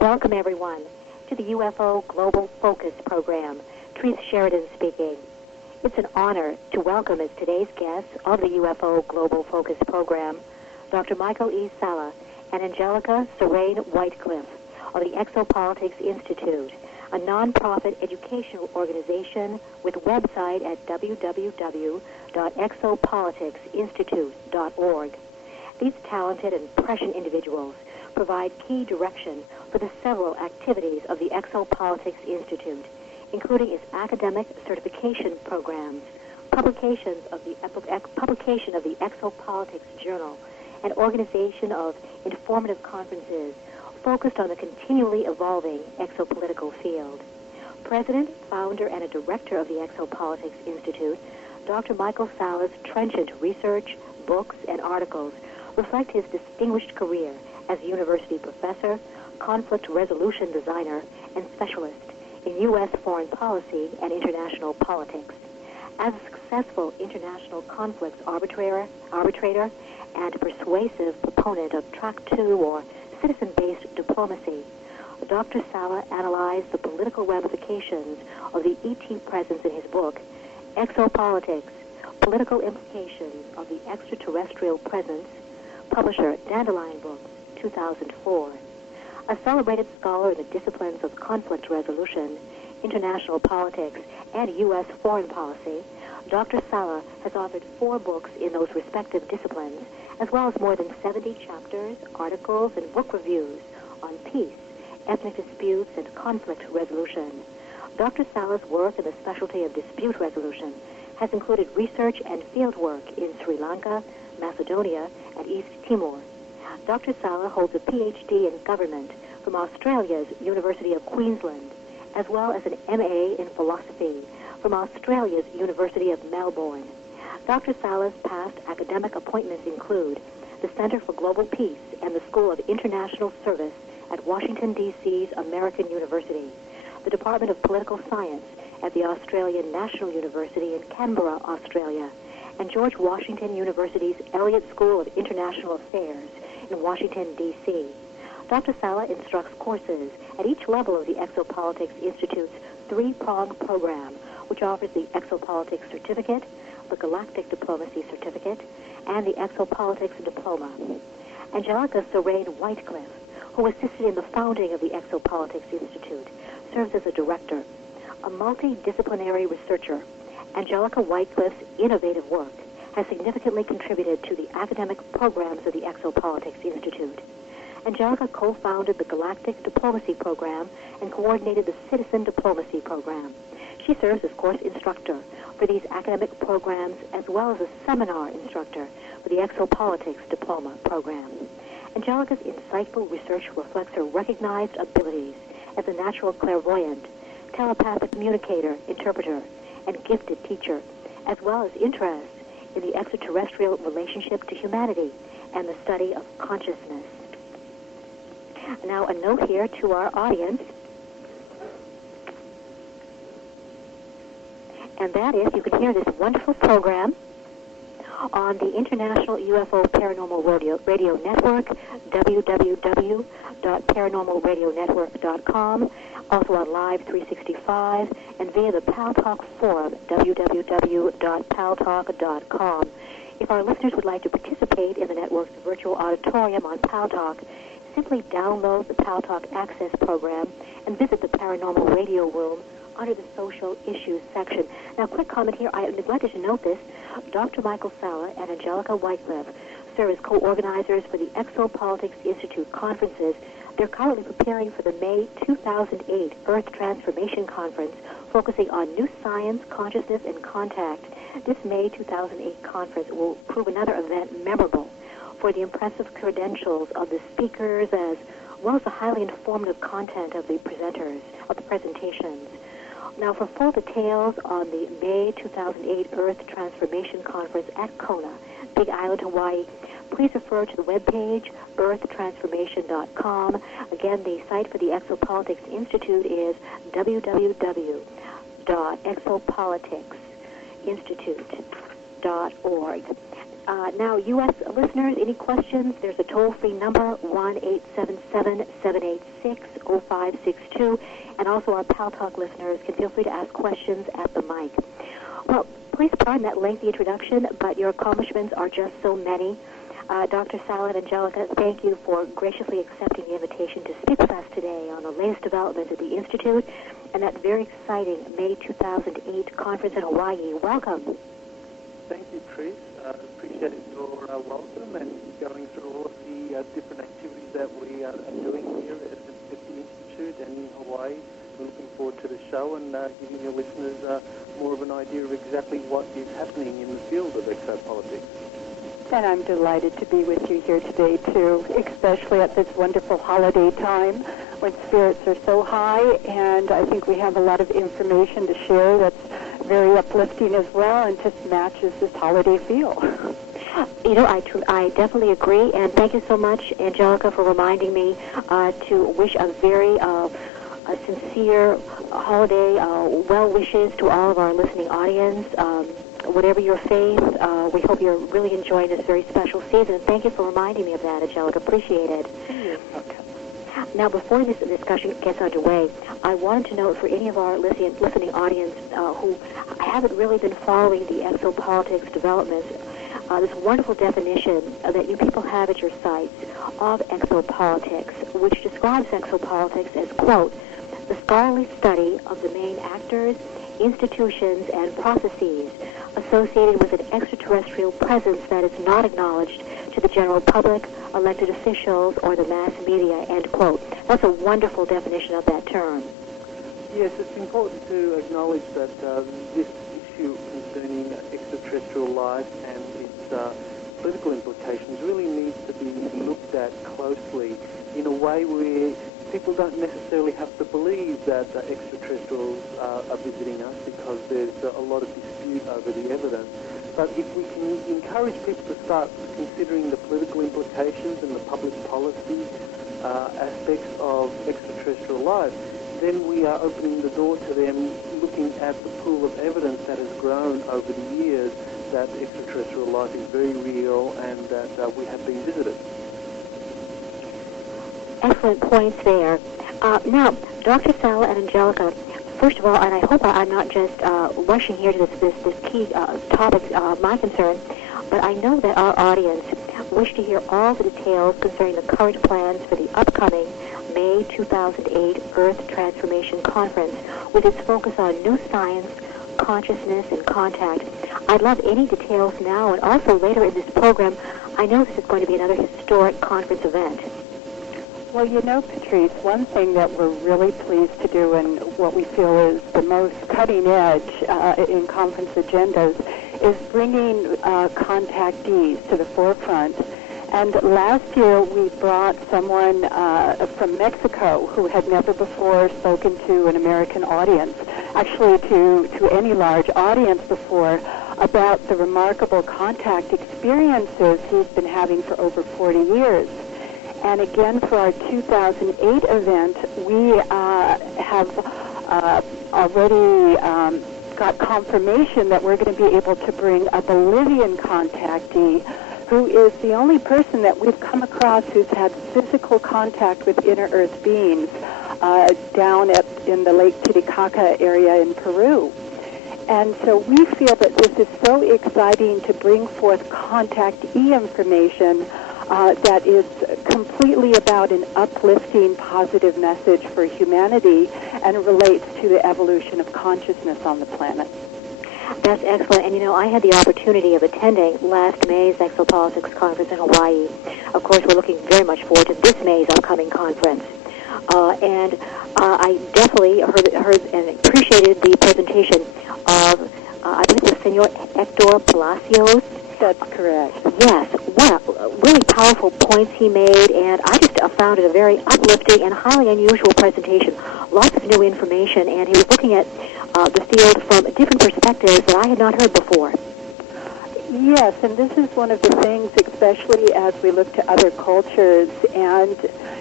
Welcome, everyone, to the UFO Global Focus Program. Therese Sheridan speaking. It's an honor to welcome as today's guests of the UFO Global Focus Program, Dr. Michael E. Sala and Angelica WhiteCliff of the Exopolitics Institute, a nonprofit educational organization with website at www.exopoliticsinstitute.org. These talented and prescient individuals provide key direction for the several activities of the Exopolitics Institute, including its academic certification programs, publication of the Exopolitics Journal, and organization of informative conferences focused on the continually evolving exopolitical field. President, founder, and a director of the Exopolitics Institute, Dr. Michael Sala's trenchant research, books, and articles reflect his distinguished career as a university professor, conflict resolution designer, and specialist in U.S. foreign policy and international politics. As a successful international conflicts arbitrator and persuasive proponent of Track 2 or citizen-based diplomacy, Dr. Sala analyzed the political ramifications of the ET presence in his book, Exopolitics, Political Implications of the Extraterrestrial Presence, publisher Dandelion Books, 2004. A celebrated scholar in the disciplines of conflict resolution, international politics, and U.S. foreign policy, Dr. Sala has authored 4 books in those respective disciplines, as well as more than 70 chapters, articles, and book reviews on peace, ethnic disputes, and conflict resolution. Dr. Sala's work in the specialty of dispute resolution has included research and field work in Sri Lanka, Macedonia, and East Timor. Dr. Sala holds a Ph.D. in government from Australia's University of Queensland, as well as an M.A. in philosophy from Australia's University of Melbourne. Dr. Sala's past academic appointments include the Center for Global Peace and the School of International Service at Washington, D.C.'s American University, the Department of Political Science at the Australian National University in Canberra, Australia, and George Washington University's Elliott School of International Affairs in Washington, D.C. Dr. Sala instructs courses at each level of the Exopolitics Institute's 3-pronged program, which offers the Exopolitics Certificate, the Galactic Diplomacy Certificate, and the Exopolitics Diploma. Angelica WhiteCliff, who assisted in the founding of the Exopolitics Institute, serves as a director. A multidisciplinary researcher, Angelica WhiteCliff's innovative work has significantly contributed to the academic programs of the Exopolitics Institute. Angelica co-founded the Galactic Diplomacy Program and coordinated the Citizen Diplomacy Program. She serves as course instructor for these academic programs as well as a seminar instructor for the Exopolitics Diploma Program. Angelica's insightful research reflects her recognized abilities as a natural clairvoyant, telepathic communicator, interpreter, and gifted teacher, as well as interest in the extraterrestrial relationship to humanity and the study of consciousness. Now, a note here to our audience, and that is you can hear this wonderful program on the International UFO Paranormal Radio Network, www.paranormalradionetwork.com, also on Live 365, and via the Pal Talk forum, www.paltalk.com. If our listeners would like to participate in the network's virtual auditorium on Pal Talk, simply download the Pal Talk Access program and visit the Paranormal Radio Room under the Social Issues section. Now, quick comment here. I neglected to note this. Dr. Michael Sala and Angelica WhiteCliff serve as co-organizers for the Exopolitics Institute conferences. They're currently preparing for the May 2008 Earth Transformation Conference, focusing on new science, consciousness, and contact. This May 2008 conference will prove another event memorable for the impressive credentials of the speakers as well as the highly informative content of the presenters, of the presentations. Now, for full details on the May 2008 Earth Transformation Conference at Kona, Big Island, Hawaii, please refer to the webpage, earthtransformation.com. Again, the site for the Exopolitics Institute is www.exopoliticsinstitute.org. Now, U.S. listeners, any questions? There's a toll-free number, 1-877-786-0562. And also our Pal Talk listeners can feel free to ask questions at the mic. Well, please pardon that lengthy introduction, but your accomplishments are just so many. Dr. Sal and Angelica, thank you for graciously accepting the invitation to speak with us today on the latest developments at the Institute and that very exciting May 2008 conference in Hawaii. Welcome. Thank you, Trish. Appreciate your welcome and going through all of the different activities that we are doing here at the Institute and in Hawaii. We're looking forward to the show and giving your listeners more of an idea of exactly what is happening in the field of exopolitics. And I'm delighted to be with you here today, too, especially at this wonderful holiday time when spirits are so high, and I think we have a lot of information to share that's very uplifting as well and just matches this holiday feel. You know, I definitely agree, and thank you so much, Angelica, for reminding me to wish a very sincere holiday well wishes to all of our listening audience. Whatever your faith, we hope you're really enjoying this very special season. Thank you for reminding me of that, Angelica. Appreciate it. Okay. Now, before this discussion gets underway, I wanted to note for any of our listening audience who haven't really been following the exopolitics developments, this wonderful definition that you people have at your sites of exopolitics, which describes exopolitics as, quote, the scholarly study of the main actors, institutions, and processes associated with an extraterrestrial presence that is not acknowledged to the general public, elected officials, or the mass media, end quote. That's a wonderful definition of that term. Yes, it's important to acknowledge that this issue concerning extraterrestrial life and its political implications really needs to be looked at closely in a way where people don't necessarily have to believe that extraterrestrials are visiting us because there's a lot of dispute over the evidence. But if we can encourage people to start considering the political implications and the public policy aspects of extraterrestrial life, then we are opening the door to them looking at the pool of evidence that has grown over the years that extraterrestrial life is very real and that we have been visited. Excellent points there. Now, Dr. Sala and Angelica, first of all, and I hope I'm not just rushing here to this key topic, my concern, but I know that our audience wish to hear all the details concerning the current plans for the upcoming May 2008 Earth Transformation Conference with its focus on new science, consciousness, and contact. I'd love any details now, and also later in this program, I know this is going to be another historic conference event. Well, you know, Patrice, one thing that we're really pleased to do and what we feel is the most cutting edge in conference agendas is bringing contactees to the forefront. And last year we brought someone from Mexico who had never before spoken to an American audience, actually to any large audience before, about the remarkable contact experiences he's been having for over 40 years. And again, for our 2008 event, we have already got confirmation that we're going to be able to bring a Bolivian contactee who is the only person that we've come across who's had physical contact with inner Earth beings down in the Lake Titicaca area in Peru. And so we feel that this is so exciting to bring forth contactee information that is completely about an uplifting, positive message for humanity and relates to the evolution of consciousness on the planet. That's excellent. And, you know, I had the opportunity of attending last May's Exopolitics Conference in Hawaii. Of course, we're looking very much forward to this May's upcoming conference. And I definitely heard and appreciated the presentation of, I believe it was Senor Hector Palacios. That's correct. Yes. What really powerful points he made, and I just found it a very uplifting and highly unusual presentation. Lots of new information, and he was looking at the field from different perspectives that I had not heard before. Yes, and this is one of the things, especially as we look to other cultures, and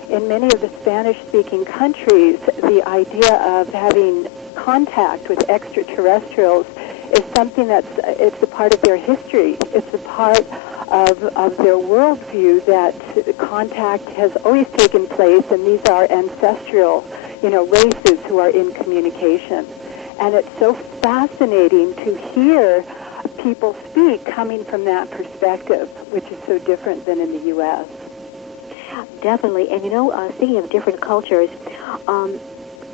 in many of the Spanish-speaking countries, the idea of having contact with extraterrestrials is something it's a part of their history. It's a part of their worldview that contact has always taken place, and these are ancestral, races who are in communication. And it's so fascinating to hear people speak coming from that perspective, which is so different than in the U.S. Definitely. And, speaking of different cultures,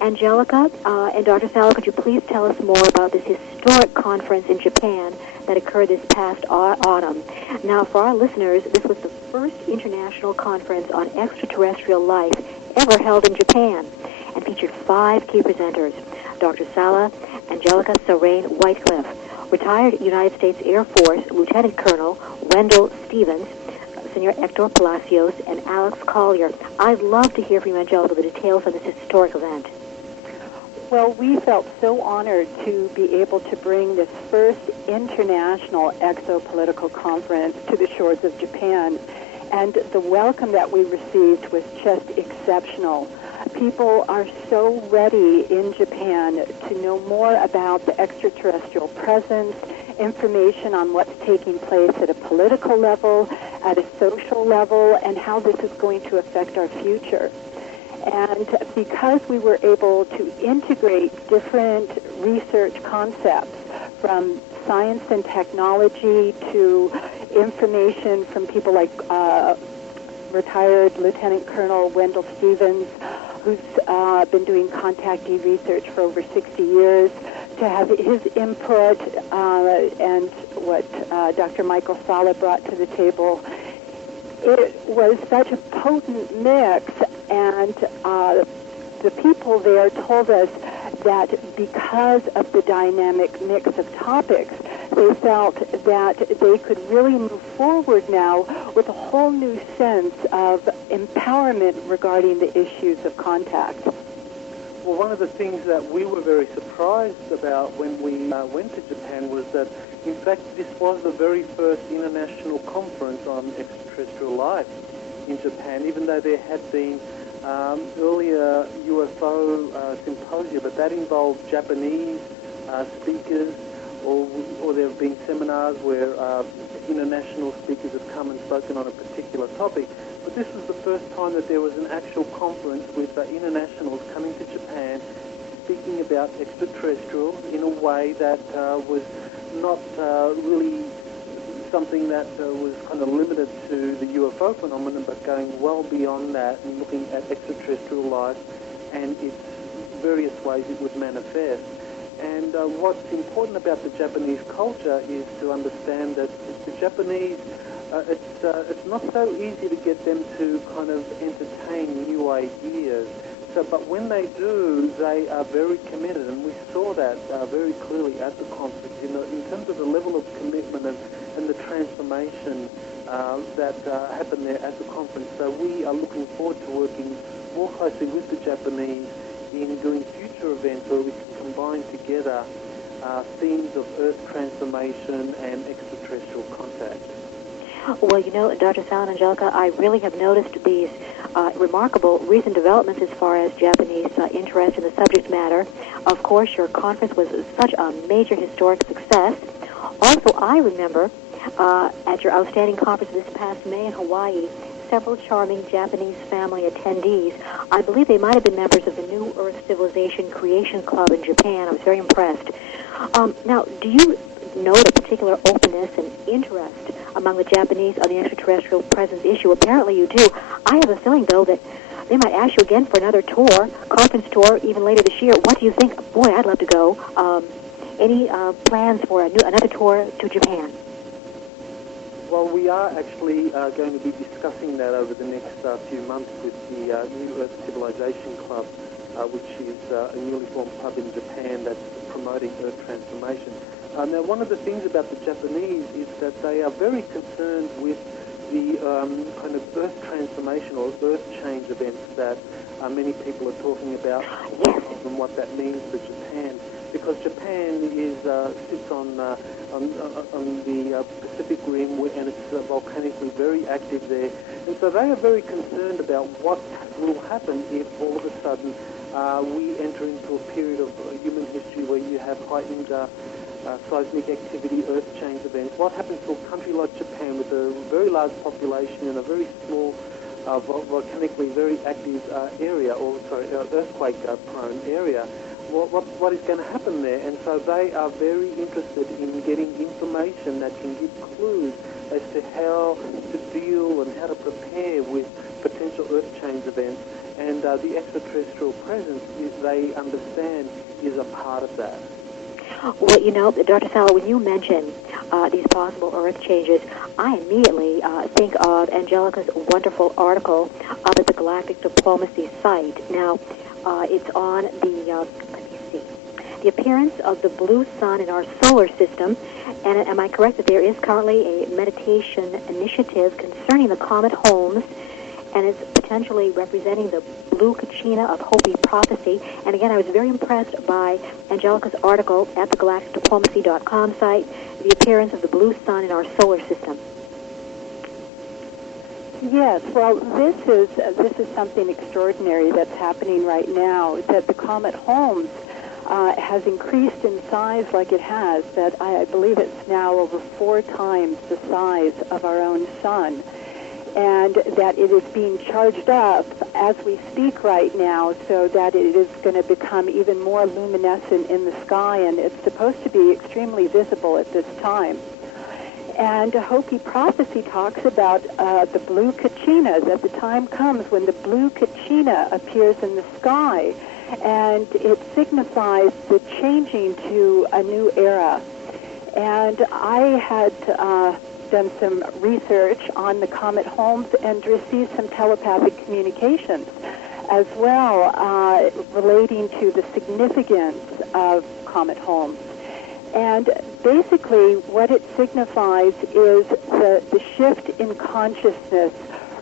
Angelica and Dr. Sala, could you please tell us more about this historic conference in Japan that occurred this past autumn? Now, for our listeners, this was the first international conference on extraterrestrial life ever held in Japan and featured 5 key presenters: Dr. Sala Angelica WhiteCliff, retired United States Air Force Lieutenant Colonel Wendell Stevens, Senor Hector Palacios, and Alex Collier. I'd love to hear from you, Angelica, the details of this historic event. Well, we felt so honored to be able to bring this first international exopolitical conference to the shores of Japan, and the welcome that we received was just exceptional. People are so ready in Japan to know more about the extraterrestrial presence, information on what's taking place at a political level, at a social level, and how this is going to affect our future. And because we were able to integrate different research concepts, from science and technology to information from people like retired Lieutenant Colonel Wendell Stevens, who's been doing contactee research for over 60 years, to have his input and what Dr. Michael Sala brought to the table. It was such a potent mix, and the people there told us that because of the dynamic mix of topics, they felt that they could really move forward now with a whole new sense of empowerment regarding the issues of contact. Well, one of the things that we were very surprised about when we went to Japan was that, in fact, this was the very first international conference on extraterrestrial life in Japan, even though there had been earlier UFO symposia, but that involved Japanese speakers, or there have been seminars where international speakers have come and spoken on a particular topic. But this was the first time that there was an actual conference with internationals coming to Japan, speaking about extraterrestrials in a way that was not really something that was kind of limited to the UFO phenomenon, but going well beyond that and looking at extraterrestrial life and its various ways it would manifest. And what's important about the Japanese culture is to understand that the Japanese, it's not so easy to get them to kind of entertain new ideas. So, but when they do, they are very committed, and we saw that very clearly at the conference, in terms of the level of commitment and the transformation that happened there at the conference. So we are looking forward to working more closely with the Japanese in doing future events where we can combine together themes of Earth transformation and extraterrestrial contact. Well, Dr. Sala and Angelica, I really have noticed these remarkable recent developments as far as Japanese interest in the subject matter. Of course, your conference was such a major historic success. Also, I remember at your outstanding conference this past May in Hawaii, several charming Japanese family attendees. I believe they might have been members of the New Earth Civilization Creation Club in Japan. I was very impressed. Now, do you note a particular openness and interest among the Japanese on the extraterrestrial presence issue? Apparently you do. I have a feeling, though, that they might ask you again for another tour, conference tour, even later this year. What do you think? Boy, I'd love to go. Any plans for another tour to Japan? Well, we are actually going to be discussing that over the next few months with the New Earth Civilization Club, which is a newly formed club in Japan that's promoting Earth transformation. Now, one of the things about the Japanese is that they are very concerned with the kind of Earth transformation or Earth change events that many people are talking about, and what that means for Japan. Because Japan sits on the Pacific Rim, and it's volcanically very active there. And so they are very concerned about what will happen if all of a sudden we enter into a period of human history where you have heightened seismic activity, earth change events. What happens to a country like Japan with a very large population in a very small, volcanically very active area, or sorry, earthquake-prone area. What is going to happen there? And so they are very interested in getting information that can give clues as to how to deal and how to prepare with potential earth change events. And the extraterrestrial presence, they understand, is a part of that. Well, you know, Dr. Fowler, when you mention these possible Earth changes, I immediately think of Angelica's wonderful article up at the Galactic Diplomacy site. Now, it's on the appearance of the blue sun in our solar system. And am I correct that there is currently a meditation initiative concerning the comet Holmes, and it's potentially representing the blue Kachina of Hopi prophecy? And again, I was very impressed by Angelica's article at the galacticdiplomacy.com site, the appearance of the blue sun in our solar system. Yes, well, this is something extraordinary that's happening right now, that the comet Holmes has increased in size like it has, that I believe it's now over 4 times the size of our own sun, and that it is being charged up as we speak right now, so that it is going to become even more luminescent in the sky, and it's supposed to be extremely visible at this time. And Hopi prophecy talks about the blue Kachina, that the time comes when the blue Kachina appears in the sky, and it signifies the changing to a new era. And I had done some research on the comet Holmes and received some telepathic communications as well relating to the significance of comet Holmes. And basically what it signifies is the shift in consciousness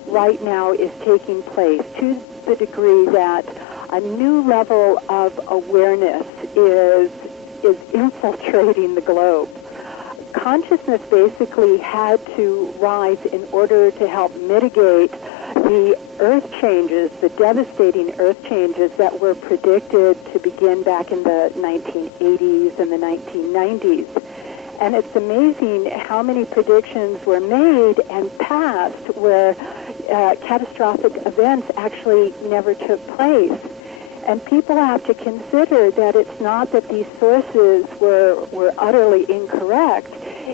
right now is taking place to the degree that a new level of awareness is infiltrating the globe. Consciousness basically had to rise in order to help mitigate the earth changes, the devastating earth changes that were predicted to begin back in the 1980s and the 1990s. And it's amazing how many predictions were made and passed where catastrophic events actually never took place. And people have to consider that it's not that these sources were utterly incorrect.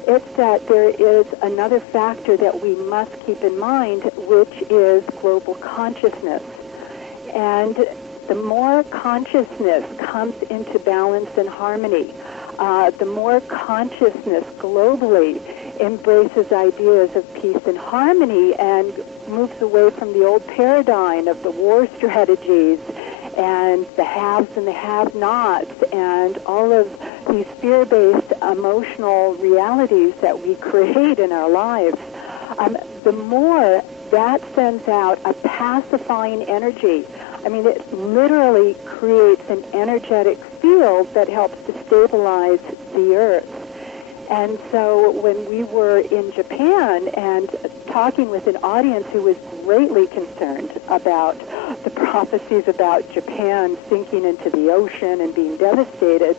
It's that there is another factor that we must keep in mind, which is global consciousness. And the more consciousness comes into balance and harmony, the more consciousness globally embraces ideas of peace and harmony and moves away from the old paradigm of the war strategies and the haves and the have-nots and all of these fear-based emotional realities that we create in our lives, the more that sends out a pacifying energy. I mean, it literally creates an energetic field that helps to stabilize the earth. And so when we were in Japan and talking with an audience who was greatly concerned about the prophecies about Japan sinking into the ocean and being devastated,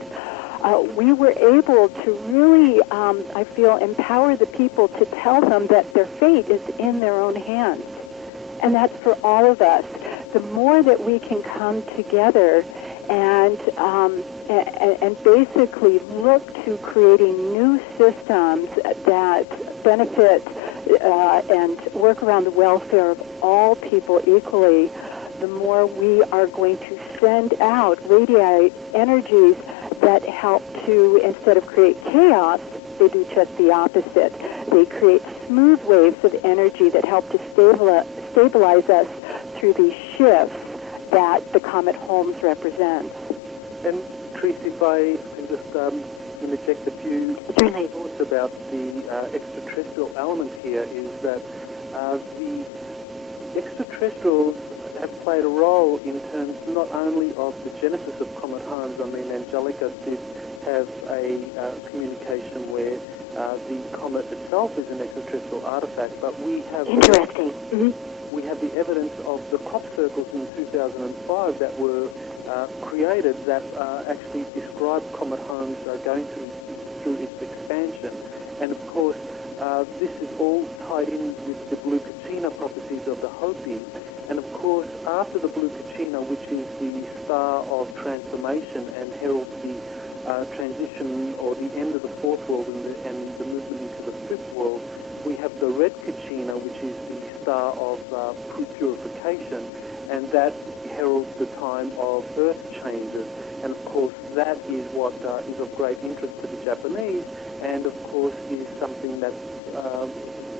we were able to really, I feel, empower the people to tell them that their fate is in their own hands. And that's for all of us. The more that we can come together and basically look to creating new systems that benefit and work around the welfare of all people equally, the more we are going to send out, radiate energies that help to, instead of create chaos, they do just the opposite. They create smooth waves of energy that help to stabilize us through these shifts that the comet Holmes represents. And Trace, if I can just interject a few thoughts about the extraterrestrial element here, is that the extraterrestrials have played a role in terms not only of the genesis of comet Holmes. I mean, Angelica did have a communication where the comet itself is an extraterrestrial artifact, but we have Interesting. We have the evidence of the crop circles in 2005 that were created that actually describe comet Holmes going through its expansion. And of course, This is all tied in with the blue Kachina prophecies of the Hopi. And of course, after the blue Kachina, which is the star of transformation and heralds the transition or the end of the fourth world and the movement into the fifth world, we have the red Kachina, which is the star of purification, and that heralds the time of earth changes. And of course, that is what is of great interest to the Japanese, and of course is something that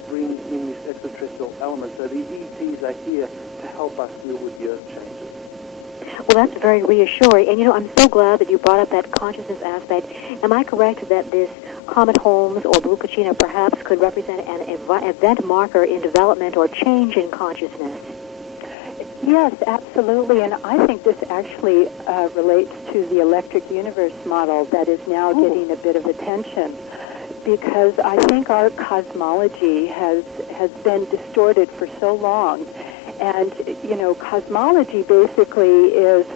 brings in this extraterrestrial element. So the ETs are here to help us deal with the earth changes. Well, that's very reassuring. And, I'm so glad that you brought up that consciousness aspect. Am I correct that this Comet Holmes or Blue Kachina perhaps could represent an event marker in development or change in consciousness? Yes, absolutely. And I think this actually relates to the electric universe model that is now getting a bit of attention, because I think our cosmology has been distorted for so long. And, cosmology basically is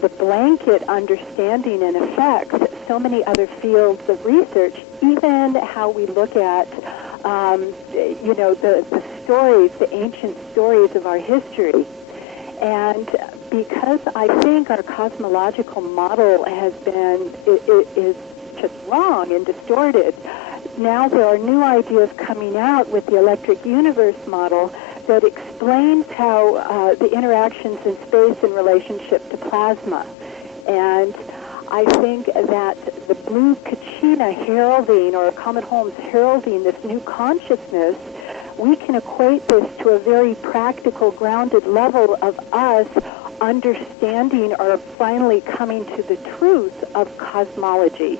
the blanket understanding and affects so many other fields of research, even how we look at, the stories, the ancient stories of our history. And because I think our cosmological model is just wrong and distorted, now there are new ideas coming out with the electric universe model that explains how the interactions in space in relationship to plasma. And I think that the blue Kachina heralding, or Comet Holmes heralding this new consciousness, we can equate this to a very practical, grounded level of us understanding or finally coming to the truth of cosmology.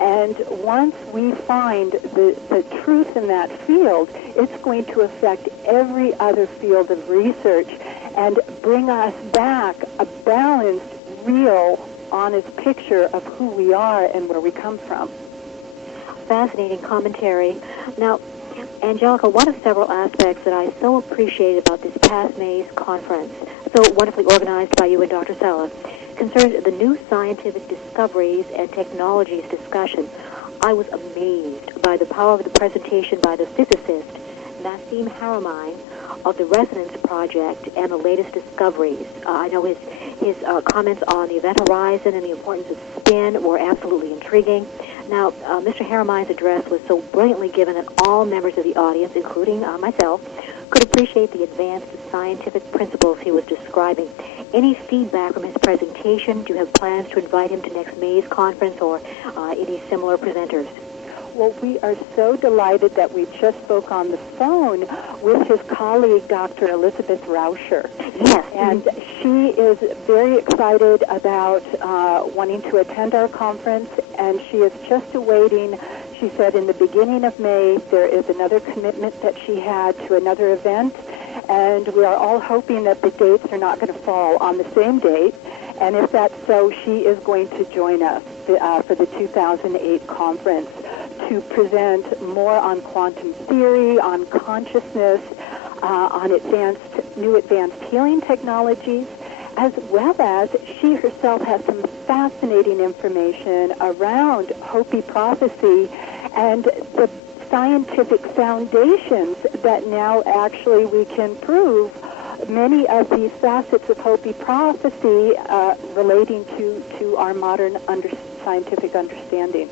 And once we find the truth in that field, it's going to affect every other field of research and bring us back a balanced, real, honest picture of who we are and where we come from. Fascinating commentary. Now, Angelica, one of several aspects that I so appreciate about this past May's conference, so wonderfully organized by you and Dr. Sala, concerns the new scientific discoveries and technologies discussion. I was amazed by the power of the presentation by the physicist Nassim Haramein of the Resonance Project and the latest discoveries. I know his comments on the event horizon and the importance of spin were absolutely intriguing. Now, Mr. Haramein's address was so brilliantly given that all members of the audience, including myself, could appreciate the advanced scientific principles he was describing. Any feedback from his presentation? Do you have plans to invite him to next May's conference or any similar presenters? Well, we are so delighted that we just spoke on the phone with his colleague, Dr. Elizabeth Rauscher. Yes. And she is very excited about wanting to attend our conference, and she is just awaiting. She said in the beginning of May there is another commitment that she had to another event, and we are all hoping that the dates are not going to fall on the same date. And if that's so, she is going to join us for the 2008 conference to present more on quantum theory, on consciousness, on new advanced healing technologies, as well as she herself has some fascinating information around Hopi prophecy and the scientific foundations that now actually we can prove many of these facets of Hopi prophecy relating to our modern scientific understanding.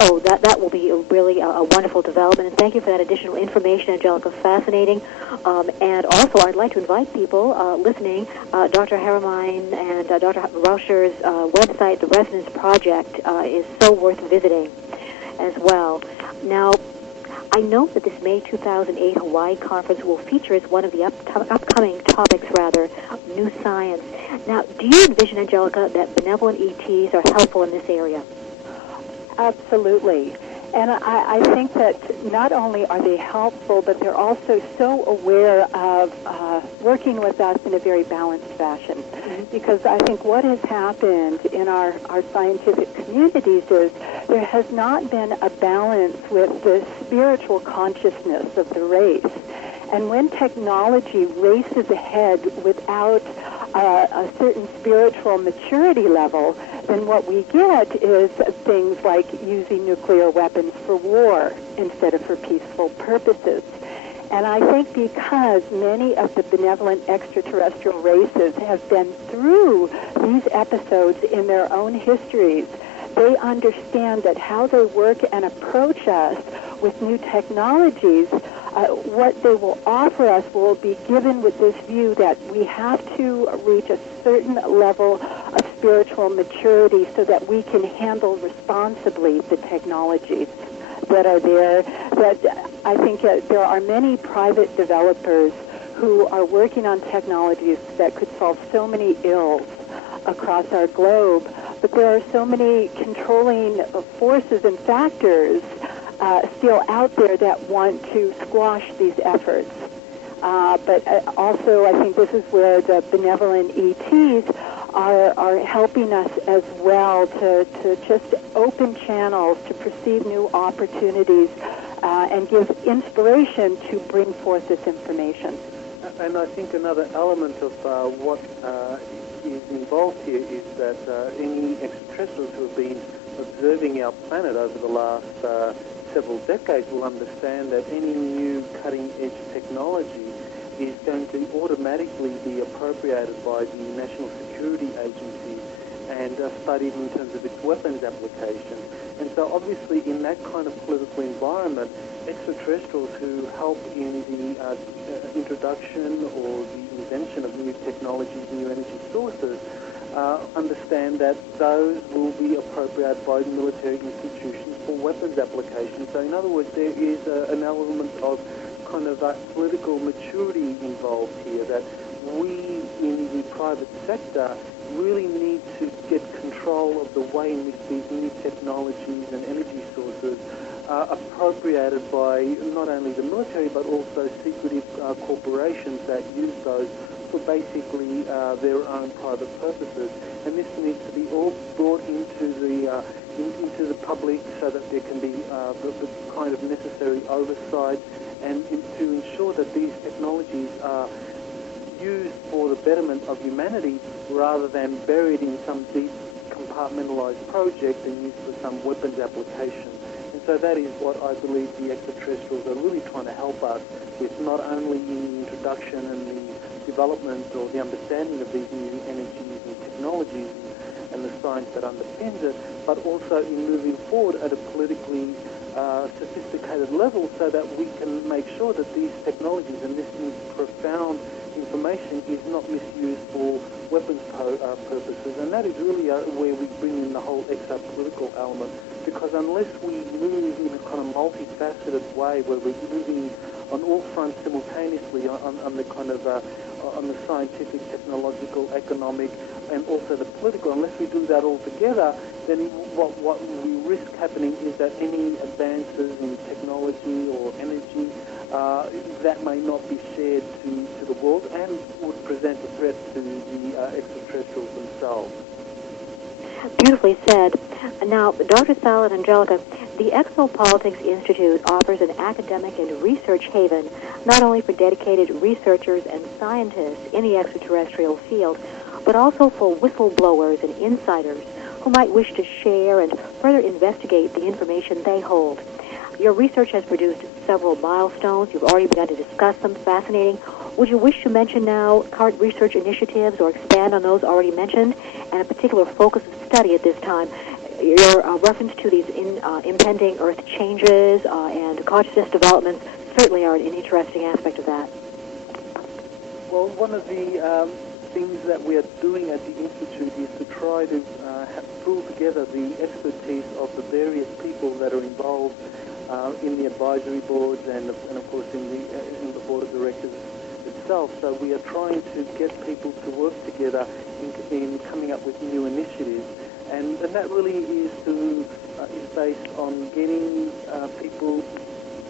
Oh, that will be really a wonderful development, and thank you for that additional information, Angelica. Fascinating. And also, I'd like to invite people listening, Dr. Haramein and Dr. Rauscher's website, the Resonance Project, is so worth visiting as well. Now, I know that this May 2008 Hawaii conference will feature as one of the upcoming topics, new science. Now, do you envision, Angelica, that benevolent ETs are helpful in this area? Absolutely. And I think that not only are they helpful, but they're also so aware of working with us in a very balanced fashion. Mm-hmm. Because I think what has happened in our scientific communities is there has not been a balance with the spiritual consciousness of the race. And when technology races ahead without a certain spiritual maturity level, then what we get is things like using nuclear weapons for war instead of for peaceful purposes. And I think because many of the benevolent extraterrestrial races have been through these episodes in their own histories, they understand that how they work and approach us with new technologies, what they will offer us will be given with this view that we have to reach a certain level of spiritual maturity so that we can handle responsibly the technologies that are there. That I think there are many private developers who are working on technologies that could solve so many ills across our globe, but there are so many controlling forces and factors still out there that want to squash these efforts. But also, I think this is where the benevolent ETs are helping us as well to just open channels to perceive new opportunities and give inspiration to bring forth this information. And I think another element of what is involved here is that any extraterrestrials who have been observing our planet over the last several decades will understand that any new cutting-edge technology is going to automatically be appropriated by the National Security Agency and studied in terms of its weapons application. And so obviously in that kind of political environment, extraterrestrials who help in the introduction or the invention of new technologies, new energy sources, understand that those will be appropriated by military institutions for weapons application. So in other words, there is an element of kind of political maturity involved here, that we in the private sector really need to get control of the way in which these new technologies and energy sources are appropriated by not only the military but also secretive corporations that use those for basically their own private purposes. And this needs to be all brought into the public so that there can be the kind of necessary oversight and to ensure that these technologies are used for the betterment of humanity rather than buried in some deep compartmentalized project and used for some weapons application. And so that is what I believe the extraterrestrials are really trying to help us with, not only in the introduction and the development or the understanding of these new energies and technologies and the science that underpins it, but also in moving forward at a politically sophisticated level so that we can make sure that these technologies and this new profound information is not misused for weapons purposes. And that is really where we bring in the whole exopolitical element, because unless we move in a kind of multifaceted way where we're moving on all fronts simultaneously on the kind of on the scientific, technological, economic, and also the political, unless we do that all together, then what we risk happening is that any advances in technology or energy that may not be shared to the world and would present a threat to the extraterrestrials themselves. Beautifully said. Now, Dr. Sal and Angelica, the Exopolitics Institute offers an academic and research haven not only for dedicated researchers and scientists in the extraterrestrial field, but also for whistleblowers and insiders who might wish to share and further investigate the information they hold. Your research has produced several milestones. You've already begun to discuss them. Fascinating. Would you wish to mention now current research initiatives or expand on those already mentioned and a particular focus of study at this time? Your reference to these impending Earth changes and consciousness developments certainly are an interesting aspect of that. Well, one of the things that we are doing at the Institute is to try to pull together the expertise of the various people that are involved in the advisory boards and of course in the board of directors itself. So we are trying to get people to work together in coming up with new initiatives, and that really is based on getting people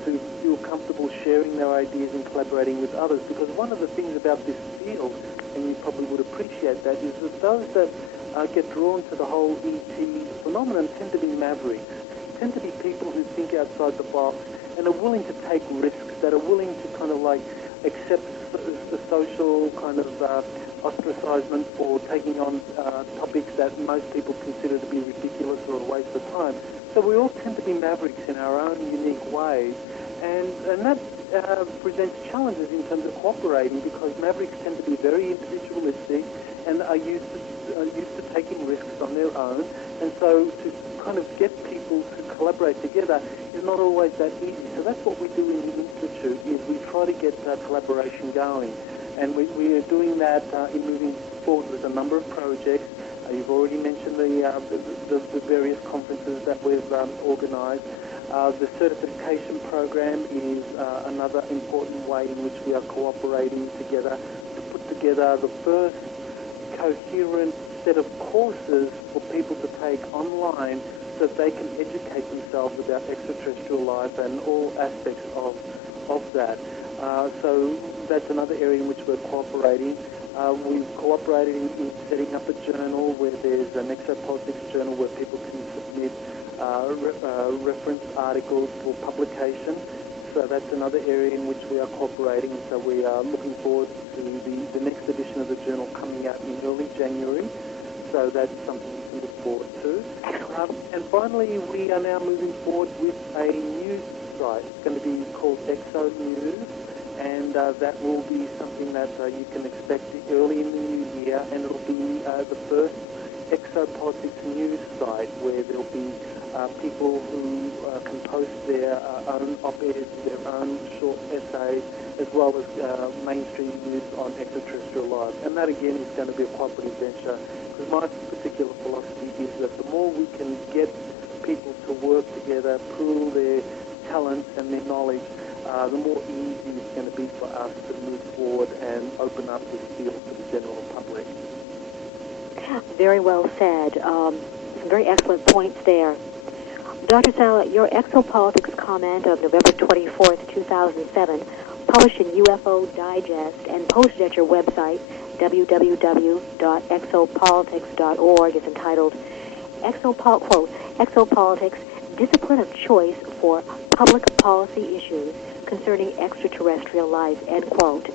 to feel comfortable sharing their ideas and collaborating with others. Because one of the things about this field, and you probably would appreciate that, is that those that get drawn to the whole ET phenomenon tend to be mavericks, tend to be people who think outside the box and are willing to take risks, that are willing to kind of like accept the social kind of ostracizement for taking on topics that most people consider to be ridiculous or a waste of time. So we all tend to be mavericks in our own unique ways, and that presents challenges in terms of cooperating, because mavericks tend to be very individualistic and are used to taking risks on their own. And so to kind of get people to collaborate together is not always that easy. So that's what we do in the Institute, is we try to get collaboration going. And we are doing that in moving forward with a number of projects. You've already mentioned the various conferences that we've organised. The certification program is another important way in which we are cooperating together to put together the first coherent set of courses for people to take online so that they can educate themselves about extraterrestrial life and all aspects of that. So that's another area in which we're cooperating. We've cooperated in setting up a journal where there's an exopolitics journal where people can submit reference articles for publication. So that's another area in which we are cooperating. And so we are looking forward to the next edition of the journal coming out in early January. So that's something you can look forward to. And finally, we are now moving forward with a news site. It's going to be called Exo News. And that will be something that you can expect early in the new year, and it'll be the first exopolitics news site where there'll be people who can post their own op-eds, their own short essays, as well as mainstream news on extraterrestrial life. And that, again, is going to be a cooperative venture, because my particular philosophy is that the more we can get people to work together, pool their talents and their knowledge, the more easy it's going to be for us to move forward and open up this field to the general public. Very well said. Some very excellent points there. Dr. Sala, your exopolitics comment of November 24th, 2007, published in UFO Digest and posted at your website, www.exopolitics.org, is entitled, Exopolitics, Discipline of Choice for Public Policy Issues Concerning Extraterrestrial Life, end quote.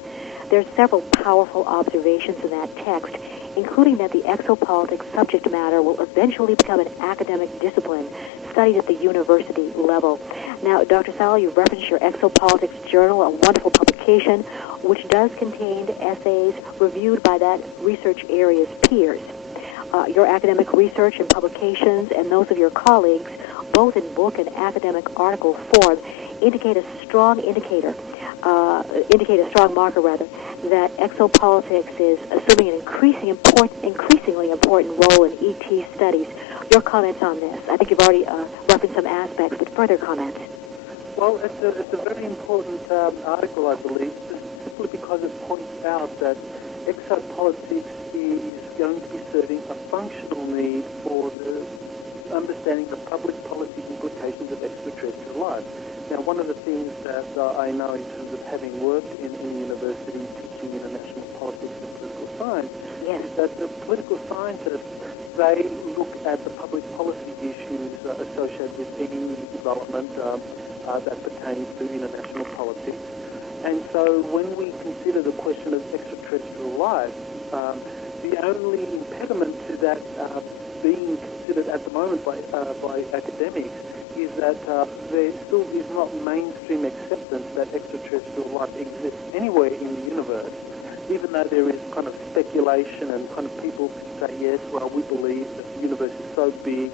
There's several powerful observations in that text, including that the exopolitics subject matter will eventually become an academic discipline studied at the university level. Now, Dr. Sala, you referenced your Exopolitics Journal, a wonderful publication, which does contain essays reviewed by that research area's peers. Your academic research and publications and those of your colleagues, both in book and academic article form, indicate a strong marker that exopolitics is assuming an increasingly important role in ET studies. Your comments on this? I think you've already referenced some aspects, but further comments. Well, it's a very important article, I believe, simply because it points out that exopolitics is going to be serving a functional need for the understanding the public policy implications of extraterrestrial life. Now, one of the things that I know in terms of having worked in university teaching international politics and political science, yes, is that the political scientists, they look at the public policy issues associated with any development that pertains to international politics. And so when we consider the question of extraterrestrial life, the only impediment to that being considered at the moment by academics is that there still is not mainstream acceptance that extraterrestrial life exists anywhere in the universe, even though there is kind of speculation and kind of people say, yes, well, we believe that the universe is so big,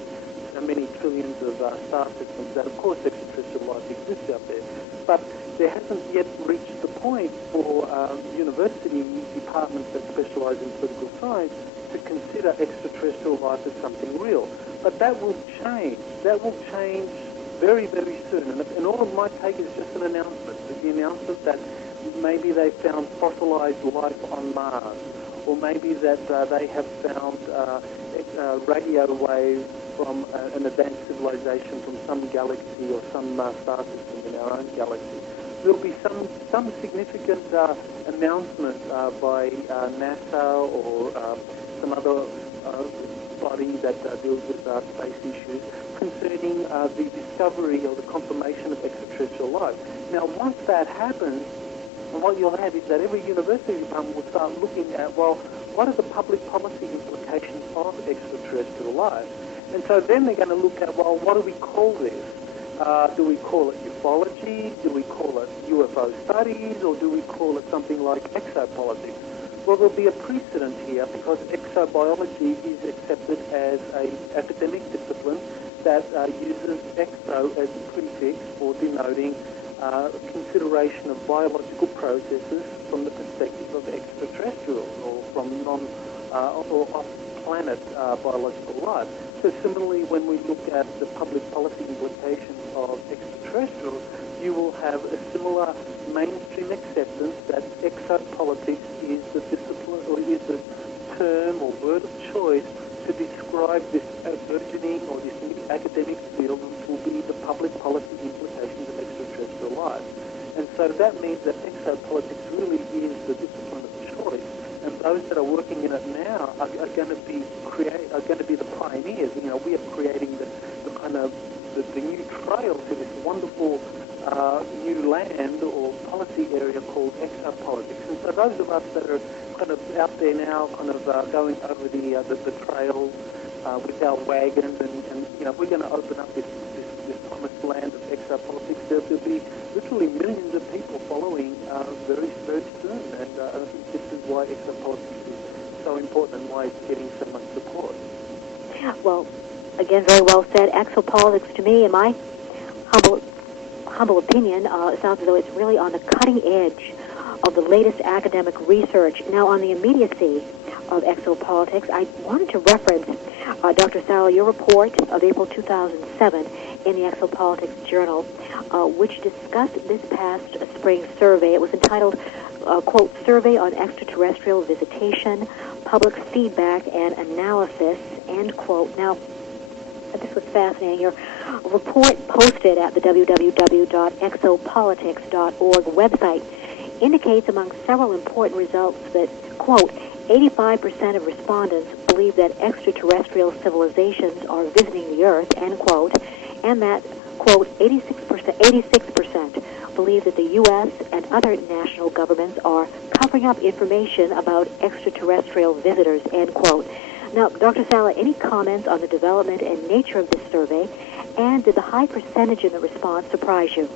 so many trillions of star systems, that of course extraterrestrial life exists out there. But there hasn't yet reached the point for university departments that specialize in political science to consider extraterrestrial life as something real. But that will change. That will change very, very soon. And all it might take is just an announcement. The announcement that maybe they found fossilized life on Mars, or maybe that they have found radio waves from an advanced civilization from some galaxy or some star system in our own galaxy. There'll be some significant announcement by NASA or some other body that deals with space issues concerning the discovery or the confirmation of extraterrestrial life. Now, once that happens, And what you'll have is that every university department will start looking at, well, what are the public policy implications of extraterrestrial life? And so then they're going to look at, well, what do we call this? Do we call it ufology? Do we call it UFO studies? Or do we call it something like exopolitics? Well, there'll be a precedent here because exobiology is accepted as an academic discipline that uses exo as a prefix for denoting consideration of biological processes from the perspective of extraterrestrials or from or off-planet biological life. So similarly, when we look at the public policy implications of extraterrestrials, you will have a similar mainstream acceptance that exopolitics is the discipline or is the term or word of choice to describe this burgeoning or this new academic field, which will be the public policy implications of extraterrestrial life. And so that means that exopolitics really is the discipline of choice. And those that are working in it now are going to be the pioneers. You know, we are creating the kind of the new trail to this wonderful new land or policy area called exopolitics. And so those of us that are kind of out there now, kind of going over the trail with our wagons, and you know, we're going to open up this promised land of exopolitics. There'll be literally millions of people following very, very soon. And I think this is why exopolitics is so important and why it's getting so much support. Well, again, very well said. Exopolitics, to me, in my humble opinion, sounds as though it's really on the cutting edge of the latest academic research. Now, on the immediacy of exopolitics, I wanted to reference, Dr. Sala, your report of April 2007 in the Exopolitics Journal, which discussed this past spring survey. It was entitled, quote, Survey on Extraterrestrial Visitation, Public Feedback and Analysis, end quote. Now, this was fascinating. Your report posted at the www.exopolitics.org website indicates, among several important results, that, quote, 85% of respondents believe that extraterrestrial civilizations are visiting the Earth, end quote, and that, quote, 86% believe that the U.S. and other national governments are covering up information about extraterrestrial visitors, end quote. Now, Dr. Sala, any comments on the development and nature of this survey, and did the high percentage in the response surprise you?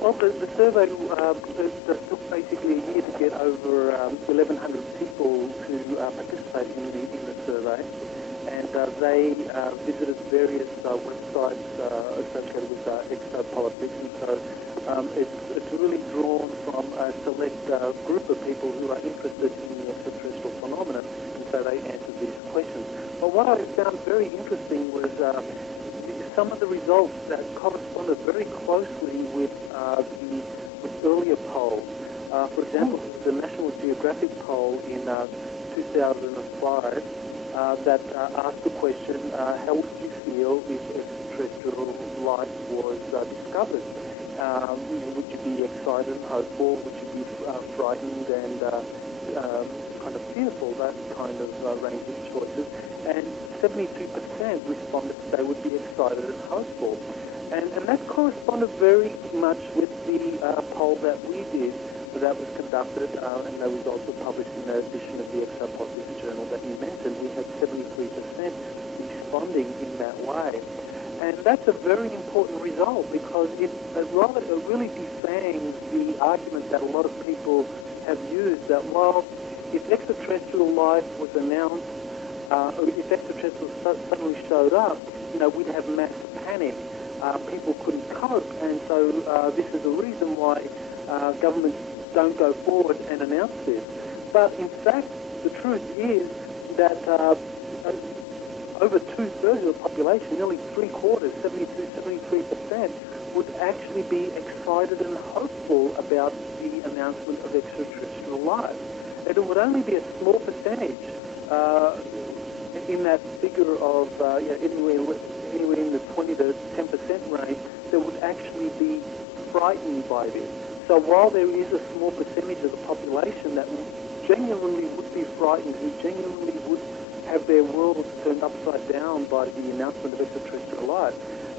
Well, the survey took basically a year to get over 1,100 people to participate in the survey, and they visited various websites associated with exopolitics, and so it's really drawn from a select group of people who are interested in the extraterrestrial phenomenon, and so they answered these questions. But what I found very interesting was some of the results that corresponded very closely with earlier polls. For example, the National Geographic poll in 2005 that asked the question, how would you feel if extraterrestrial life was discovered? Would you be excited and hopeful? Would you be frightened and kind of fearful? That kind of range of choices. And 72% responded that they would be excited and hopeful. And that corresponded very much with the poll that we did that was conducted, and that was also published in that edition of the Exopolitics Journal that you mentioned. We had 73% responding in that way. And that's a very important result because it really defangs the argument that a lot of people have used that, well, if extraterrestrial life was announced, if extraterrestrials suddenly showed up, you know, we'd have mass panic. People couldn't cope, and so this is the reason why governments don't go forward and announce this. But in fact, the truth is that over two-thirds of the population, nearly three-quarters, 73%, would actually be excited and hopeful about the announcement of extraterrestrial life. And it would only be a small percentage in that figure of anywhere in the 20 to 10% range that would actually be frightened by this. So while there is a small percentage of the population that genuinely would be frightened, who genuinely would have their worlds turned upside down by the announcement of extraterrestrial life,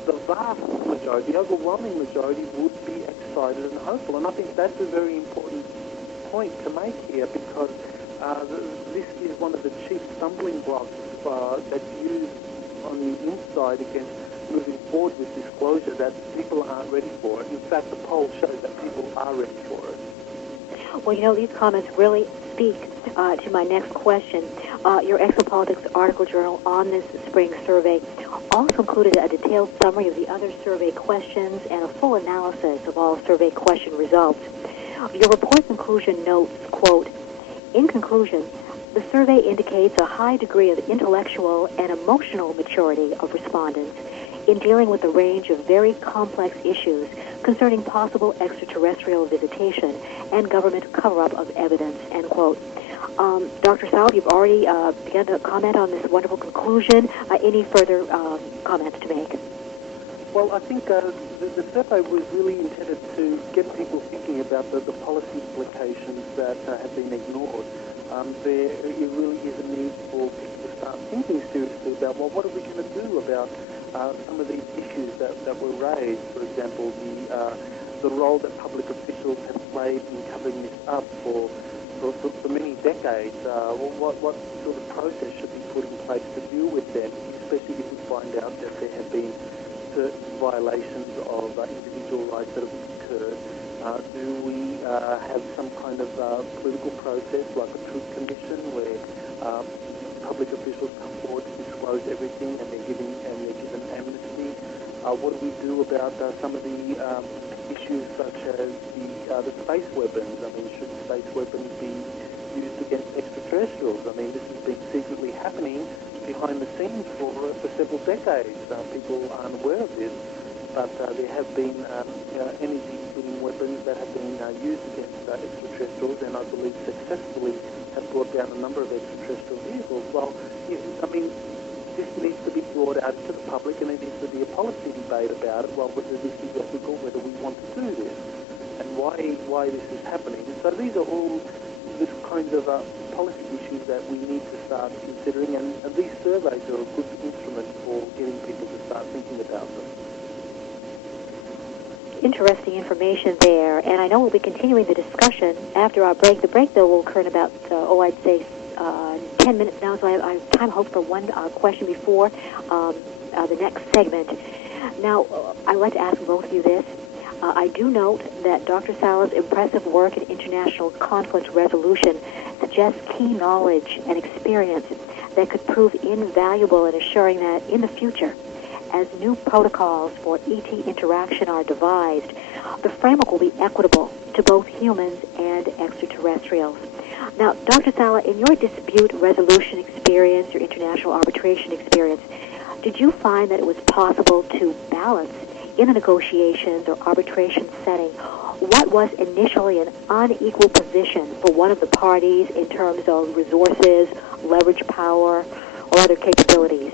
the vast majority, the overwhelming majority, would be excited and hopeful. And I think that's a very important point to make here, because this is one of the chief stumbling blocks that's used on the inside against moving forward with disclosure, that people aren't ready for it. In fact, the poll shows that people are ready for it. Well, you know, these comments really speak to my next question. Your Exopolitics article journal on this spring survey also included a detailed summary of the other survey questions and a full analysis of all survey question results. Your report conclusion notes, quote, "In conclusion, the survey indicates a high degree of intellectual and emotional maturity of respondents in dealing with a range of very complex issues concerning possible extraterrestrial visitation and government cover-up of evidence," end quote. Dr. Salve, you've already begun to comment on this wonderful conclusion. Any further comments to make? Well, I think the survey was really intended to get people thinking about the policy implications that have been ignored. There really is a need for people to start thinking seriously about, well, what are we going to do about some of these issues that were raised? For example, the role that public officials have played in covering this up for many decades. What sort of process should be put in place to deal with them, especially if we find out that there have been certain violations of individual rights that have occurred? Do we have some kind of political process like a truth commission where public officials come forward to disclose everything and they're given amnesty? What do we do about some of the issues such as the space weapons? I mean, should space weapons be used against extraterrestrials? I mean, this has been secretly happening behind the scenes for several decades. People aren't aware of this, but there have been energy-eating weapons that have been used against extraterrestrials, and I believe successfully have brought down a number of extraterrestrial vehicles. Well, I mean, this needs to be brought out to the public, and there needs to be a policy debate about it, well, whether this is ethical, whether we want to do this, and why this is happening. So these are all this kinds of policy issues that we need to start considering, and these surveys are a good instrument for getting people to start thinking about them. Interesting information there, and I know we'll be continuing the discussion after our break. The break, though, will occur in about, I'd say 10 minutes now, so I have time, hope, for one question before the next segment. Now, I'd like to ask both of you this. I do note that Dr. Sala's impressive work in international conflict resolution suggests key knowledge and experience that could prove invaluable in assuring that in the future, as new protocols for ET interaction are devised, the framework will be equitable to both humans and extraterrestrials. Now, Dr. Sala, in your dispute resolution experience, your international arbitration experience, did you find that it was possible to balance in the negotiations or arbitration setting what was initially an unequal position for one of the parties in terms of resources, leverage power, or other capabilities?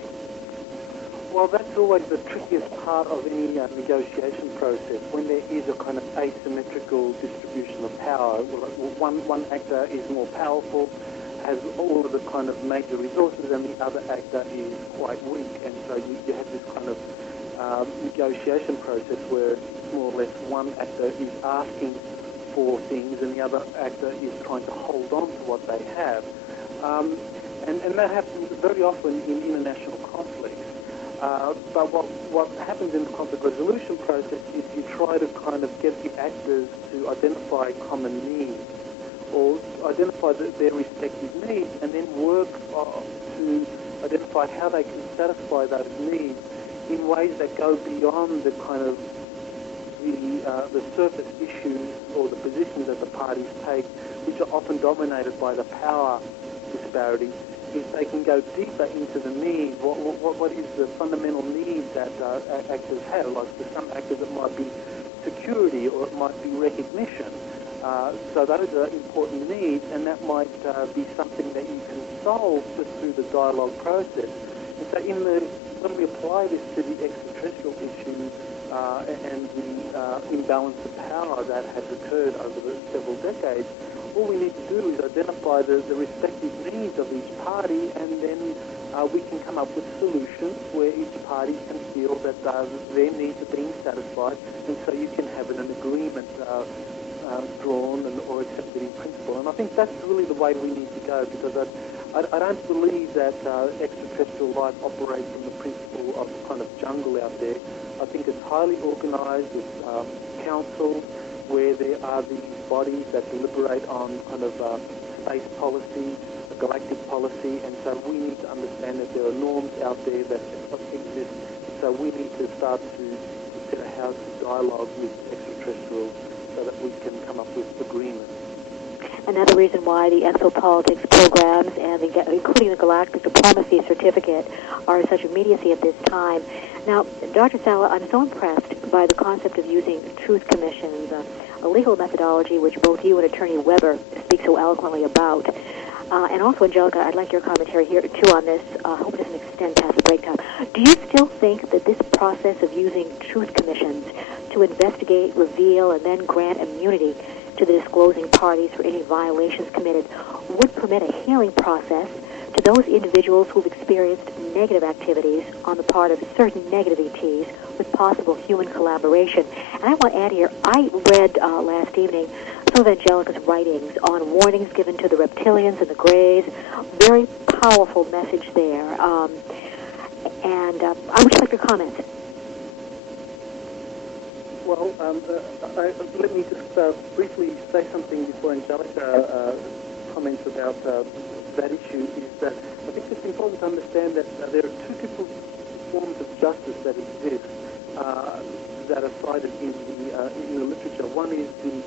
Well, that's always the trickiest part of any negotiation process, when there is a kind of asymmetrical distribution of power. One actor is more powerful, has all of the kind of major resources, and the other actor is quite weak. And so you have this kind of negotiation process where more or less one actor is asking for things and the other actor is trying to hold on to what they have. And that happens very often in international conflicts. But what happens in the conflict resolution process is you try to kind of get the actors to identify common needs or identify their respective needs and then work to identify how they can satisfy those needs in ways that go beyond the kind of the surface issues or the positions that the parties take, which are often dominated by the power disparity. If they can go deeper into the needs, what is the fundamental needs that actors have? Like for some actors it might be security or it might be recognition. So those are important needs, and that might be something that you can solve just through the dialogue process. And so when we apply this to the extraterrestrial issue and the imbalance of power that has occurred over the several decades, decades, all we need to do is identify the respective needs of each party, and then we can come up with solutions where each party can feel that their needs are being satisfied, and so you can have an agreement drawn or accepted in principle. And I think that's really the way we need to go, because I don't believe that extraterrestrial life operates on the principle of kind of jungle out there. I think it's highly organized with councils where there are these bodies that deliberate on kind of space policy, galactic policy, and so we need to understand that there are norms out there that exist. So we need to start to consider how to dialogue with extraterrestrials so that we can come up with agreements. Another reason why the exopolitics programs, and including the Galactic Diplomacy Certificate, are such immediacy at this time. Now, Dr. Sala, I'm so impressed by the concept of using truth commissions, a legal methodology which both you and Attorney Weber speak so eloquently about. And also, Angelica, I'd like your commentary here, too, on this. I hope it doesn't extend past the break time. Do you still think that this process of using truth commissions to investigate, reveal, and then grant immunity to the disclosing parties for any violations committed would permit a healing process to those individuals who've experienced negative activities on the part of certain negative ETs with possible human collaboration? And I want to add here, I read last evening some of Angelica's writings on warnings given to the reptilians and the Greys. Very powerful message there. And I would like your comments. Well, let me just briefly say something before Angelica comments about that issue, is that I think it's important to understand that there are two different forms of justice that exist that are cited in the literature. One is the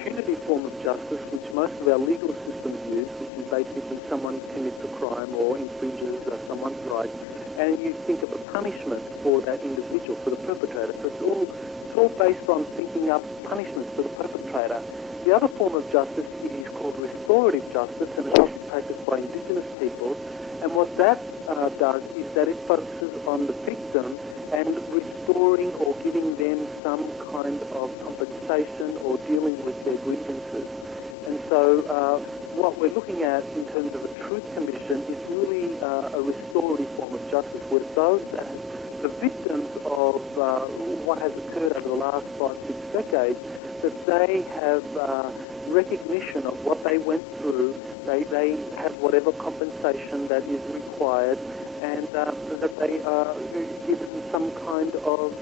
punitive form of justice, which most of our legal systems use, which is basically someone commits a crime or infringes someone's rights, and you think of a punishment for that individual, for the perpetrator. So it's all based on thinking up punishments for the perpetrator. The other form of justice is called restorative justice, and it's often practiced by indigenous peoples. And what that does is that it focuses on the victim and restoring or giving them some kind of compensation or dealing with their grievances. And so what we're looking at in terms of a truth commission is really a restorative form of justice, where those that the victims of what has occurred over the last 5-6 decades, that they have recognition of what they went through, they have whatever compensation that is required, and that they are given some kind of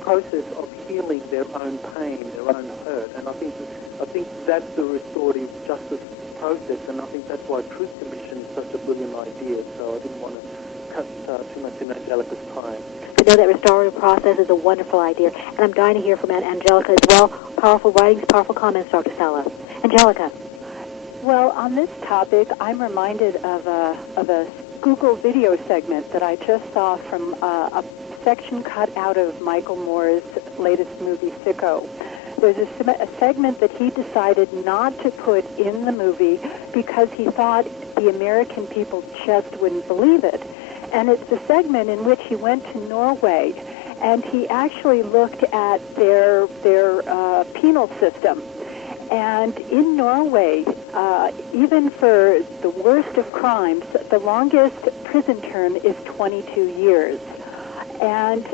process of healing their own pain, their own hurt. And I think that's the restorative justice process, and I think that's why Truth Commission is such a brilliant idea. So I didn't want to cut too much in Angelica's time. I know that restorative process is a wonderful idea, and I'm dying to hear from Angelica as well. Powerful writings, powerful comments, Dr. Sala. Angelica. Well, on this topic, I'm reminded of a Google video segment that I just saw from a section cut out of Michael Moore's latest movie, Sicko. There's a segment that he decided not to put in the movie because he thought the American people just wouldn't believe it. And it's the segment in which he went to Norway, and he actually looked at their penal system. And in Norway, even for the worst of crimes, the longest prison term is 22 years. And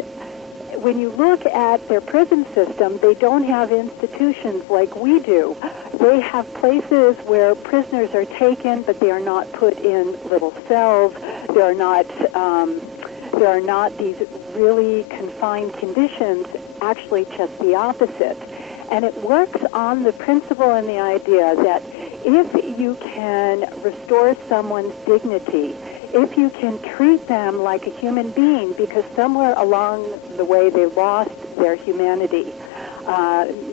when you look at their prison system, they don't have institutions like we do. They have places where prisoners are taken, but they are not put in little cells. There are not these really confined conditions, actually just the opposite. And it works on the principle and the idea that if you can restore someone's dignity, if you can treat them like a human being, because somewhere along the way they lost their humanity.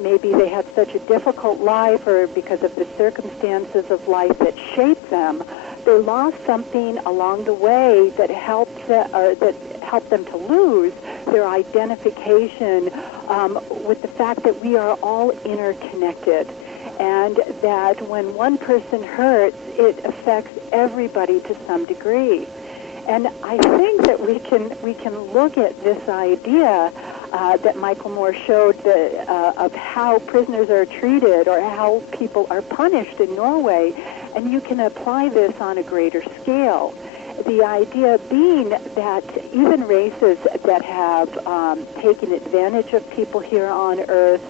Maybe they had such a difficult life, or because of the circumstances of life that shaped them, they lost something along the way that helped them to lose their identification with the fact that we are all interconnected, and that when one person hurts, it affects everybody to some degree. And I think that we can look at this idea that Michael Moore showed of how prisoners are treated or how people are punished in Norway, and you can apply this on a greater scale. The idea being that even races that have taken advantage of people here on Earth,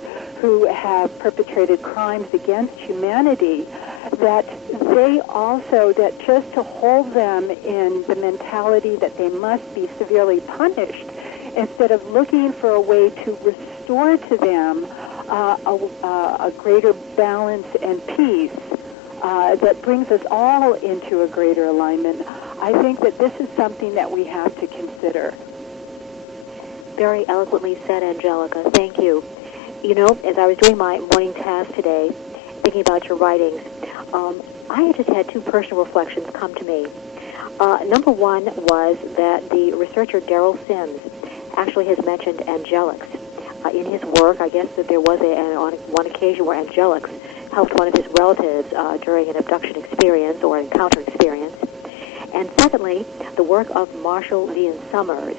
who have perpetrated crimes against humanity, that they also, that just to hold them in the mentality that they must be severely punished, instead of looking for a way to restore to them a greater balance and peace that brings us all into a greater alignment, I think that this is something that we have to consider. Very eloquently said, Angelica. Thank you. You know, as I was doing my morning task today, thinking about your writings, I just had two personal reflections come to me. Number one was that the researcher Daryl Sims actually has mentioned angelics. In his work, I guess that there was on one occasion where angelics helped one of his relatives during an abduction experience or an encounter experience. And secondly, the work of Marshall Ian Summers.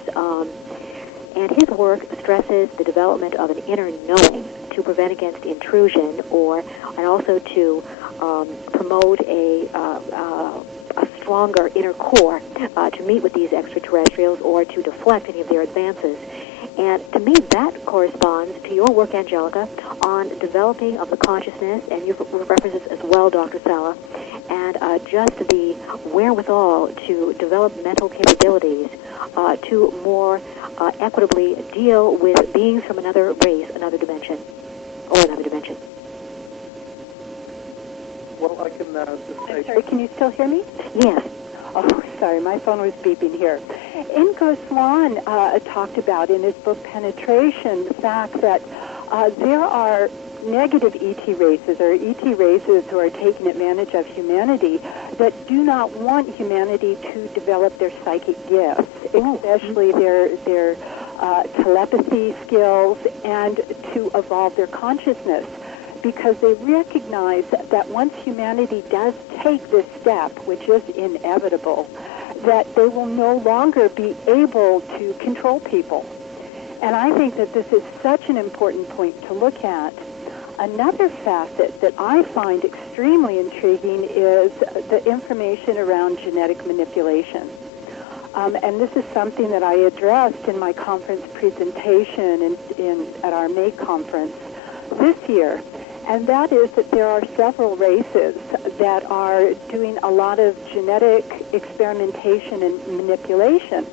And his work stresses the development of an inner knowing to prevent against intrusion, and also to promote a stronger inner core to meet with these extraterrestrials or to deflect any of their advances. And to me, that corresponds to your work, Angelica, on developing of the consciousness, and you've referenced this as well, Dr. Sala, and just the wherewithal to develop mental capabilities to more equitably deal with beings from another race, another dimension, or another dimension. Well, I can just say... I'm sorry, can you still hear me? Yes. Oh, sorry, my phone was beeping here. Ingo Swan talked about in his book Penetration the fact that there are negative ET races, or ET races who are taking advantage of humanity, that do not want humanity to develop their psychic gifts, especially their telepathy skills, and to evolve their consciousness, because they recognize that once humanity does take this step, which is inevitable, that they will no longer be able to control people. And I think that this is such an important point to look at. Another facet that I find extremely intriguing is the information around genetic manipulation. And this is something that I addressed in my conference presentation at our May conference this year. And that is that there are several races that are doing a lot of genetic experimentation and manipulation.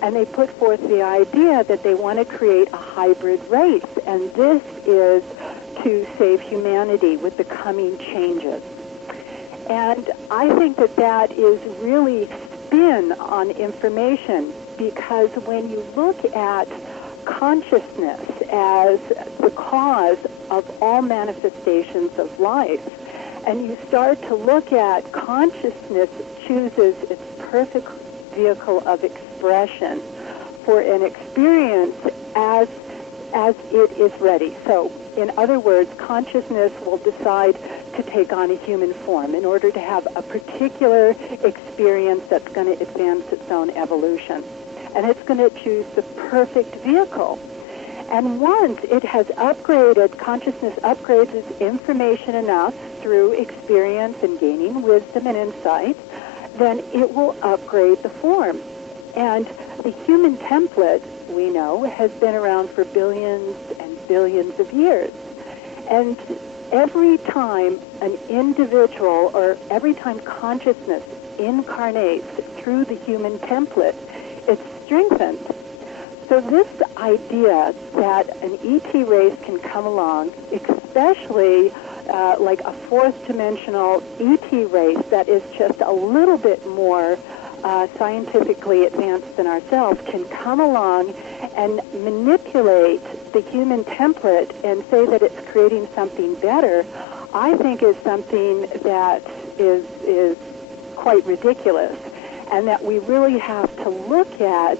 And they put forth the idea that they want to create a hybrid race. And this is to save humanity with the coming changes. And I think that that is really spin on information, because when you look at consciousness as the cause of all manifestations of life, and you start to look at consciousness chooses its perfect vehicle of expression for an experience as it is ready. So, in other words, consciousness will decide to take on a human form in order to have a particular experience that's going to advance its own evolution. And it's going to choose the perfect vehicle. And once it has upgraded, consciousness upgrades its information enough through experience and gaining wisdom and insight, then it will upgrade the form. And the human template, we know, has been around for billions and billions of years. And every time an individual, or every time consciousness incarnates through the human template, it's strengthened. So this idea that an ET race can come along, especially like a fourth-dimensional ET race that is just a little bit more scientifically advanced than ourselves, can come along and manipulate the human template and say that it's creating something better, I think is something that is quite ridiculous, and that we really have to look at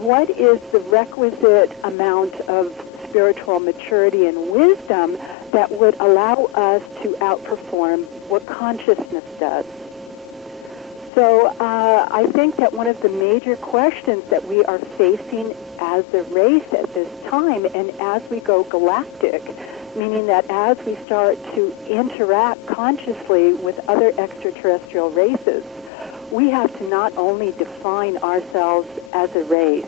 what is the requisite amount of spiritual maturity and wisdom that would allow us to outperform what consciousness does. So I think that one of the major questions that we are facing as a race at this time, and as we go galactic, meaning that as we start to interact consciously with other extraterrestrial races, we have to not only define ourselves as a race,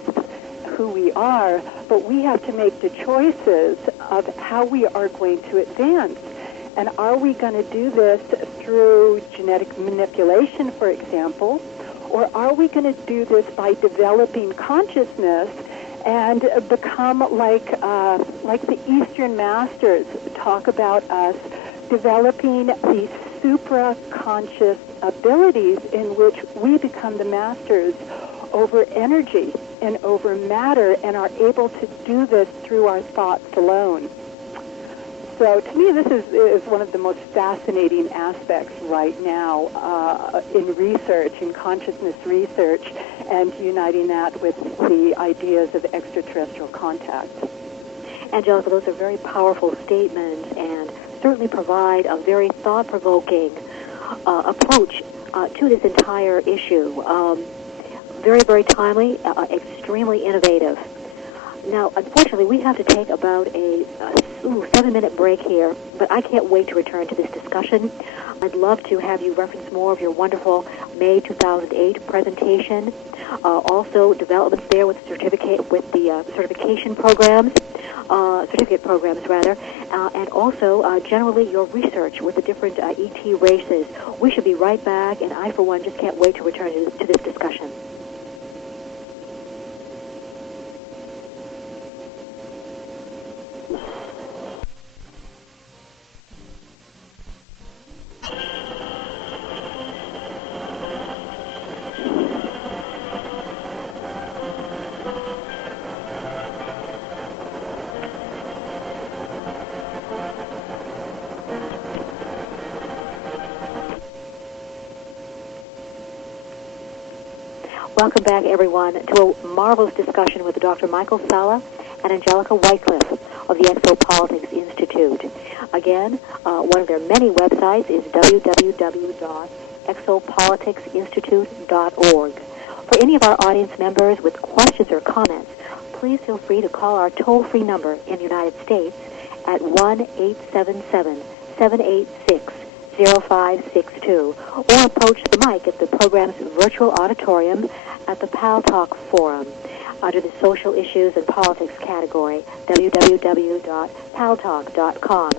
who we are, but we have to make the choices of how we are going to advance. And are we going to do this through genetic manipulation, for example, or are we going to do this by developing consciousness and become like the Eastern Masters talk about us, developing these supra-conscious abilities in which we become the masters over energy and over matter and are able to do this through our thoughts alone. So to me, this is one of the most fascinating aspects right now in research, in consciousness research, and uniting that with the ideas of extraterrestrial contact. Angelica, those are very powerful statements and certainly provide a very thought-provoking approach to this entire issue. Very, very timely, extremely innovative. Now, unfortunately, we have to take about a 7-minute break here, but I can't wait to return to this discussion. I'd love to have you reference more of your wonderful May 2008 presentation. Also, developments there with the certification programs, certificate programs rather, and also generally your research with the different ET races. We should be right back, and I, for one, just can't wait to return to this discussion. Welcome back, everyone, to a marvelous discussion with Dr. Michael Salla and Angelica WhiteCliff of the Exopolitics Institute. Again, one of their many websites is www.exopoliticsinstitute.org. For any of our audience members with questions or comments, please feel free to call our toll-free number in the United States at 1-877-786-0562, or approach the mic at the program's virtual auditorium at the Pal Talk Forum under the Social Issues and Politics category, www.paltalk.com.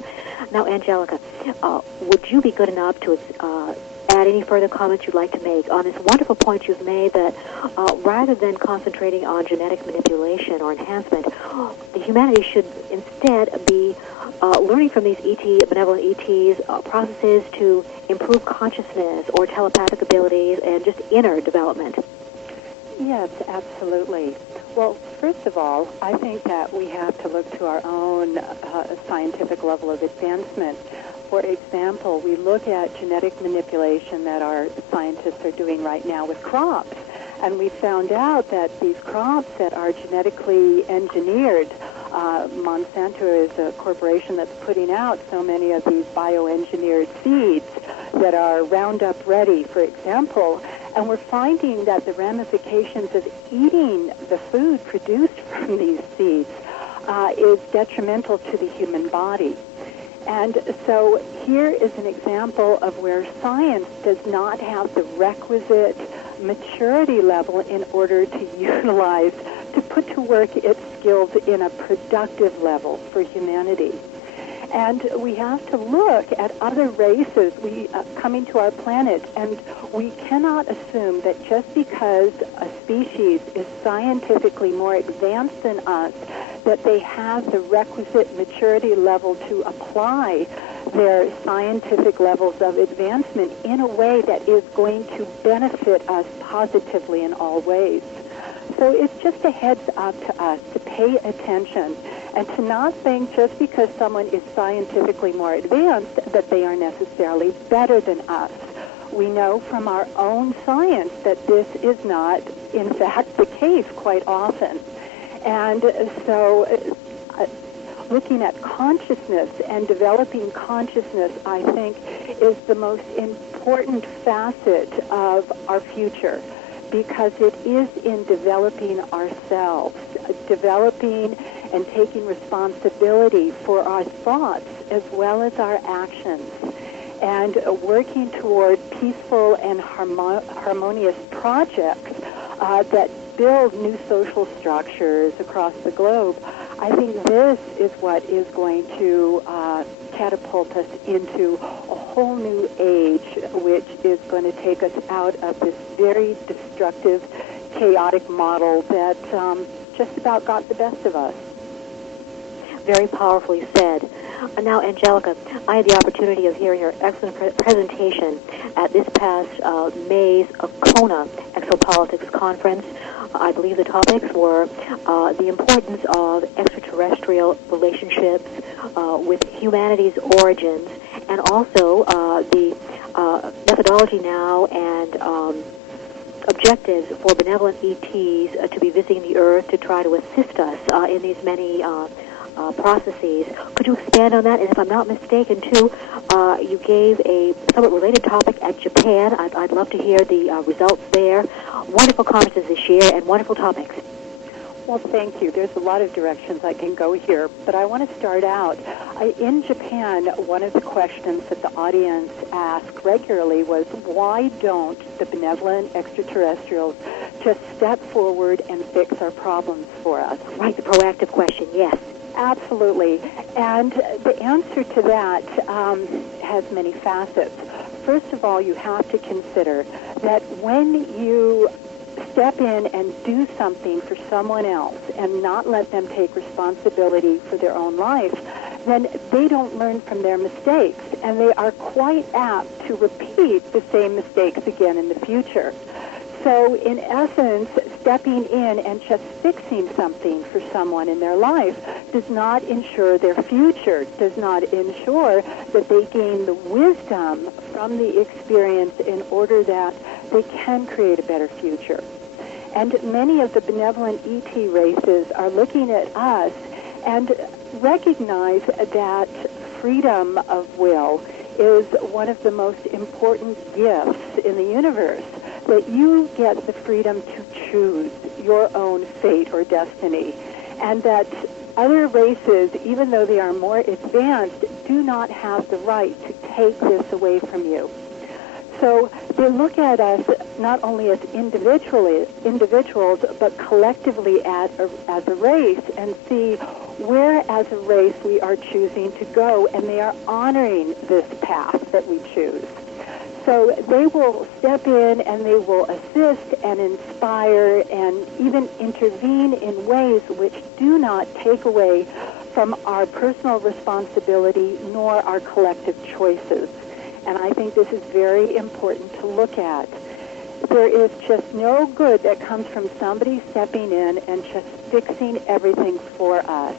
Now, Angelica, would you be good enough to add any further comments you'd like to make on this wonderful point you've made that rather than concentrating on genetic manipulation or enhancement, the humanity should instead be learning from these benevolent ETs processes to improve consciousness or telepathic abilities and just inner development? Yes, absolutely. Well, first of all, I think that we have to look to our own scientific level of advancement. For example, we look at genetic manipulation that our scientists are doing right now with crops. And we found out that these crops that are genetically engineered, Monsanto is a corporation that's putting out so many of these bioengineered seeds that are Roundup ready, for example, and we're finding that the ramifications of eating the food produced from these seeds is detrimental to the human body. And so here is an example of where science does not have the requisite maturity level in order to utilize, to put to work its skills in a productive level for humanity. And we have to look at other races coming to our planet, and we cannot assume that just because a species is scientifically more advanced than us, that they have the requisite maturity level to apply their scientific levels of advancement in a way that is going to benefit us positively in all ways. So it's just a heads up to us to pay attention and to not think just because someone is scientifically more advanced that they are necessarily better than us. We know from our own science that this is not, in fact, the case quite often. And so looking at consciousness and developing consciousness, I think, is the most important important facet of our future, because it is in developing ourselves, developing and taking responsibility for our thoughts as well as our actions, and working toward peaceful and harmonious projects that build new social structures across the globe. I think this is what is going to catapult us into a whole new age, which is going to take us out of this very destructive, chaotic model that just about got the best of us. Very powerfully said. Now, Angelica, I had the opportunity of hearing your excellent presentation at this past May's Kona Exopolitics Conference. I believe the topics were the importance of extraterrestrial relationships with humanity's origins, and also the methodology now and objectives for benevolent ETs to be visiting the Earth to try to assist us in these many processes. Could you expand on that? And if I'm not mistaken, too, you gave a somewhat related topic at Japan. I'd love to hear the results there. Wonderful conferences this year and wonderful topics. Well, thank you. There's a lot of directions I can go here, but I want to start out. In Japan, one of the questions that the audience asked regularly was, why don't the benevolent extraterrestrials just step forward and fix our problems for us? Right, the proactive question, yes. Absolutely. And the answer to that has many facets. First of all, you have to consider that when you step in and do something for someone else and not let them take responsibility for their own life, then they don't learn from their mistakes, and they are quite apt to repeat the same mistakes again in the future. So, in essence, stepping in and just fixing something for someone in their life does not ensure their future, does not ensure that they gain the wisdom from the experience in order that they can create a better future. And many of the benevolent ET races are looking at us and recognize that freedom of will is one of the most important gifts in the universe, that you get the freedom to choose your own fate or destiny, and that other races, even though they are more advanced, do not have the right to take this away from you. So they look at us not only as individuals, but collectively as a race, and see where as a race we are choosing to go, and they are honoring this path that we choose. So they will step in and they will assist and inspire and even intervene in ways which do not take away from our personal responsibility nor our collective choices. And I think this is very important to look at. There is just no good that comes from somebody stepping in and just fixing everything for us.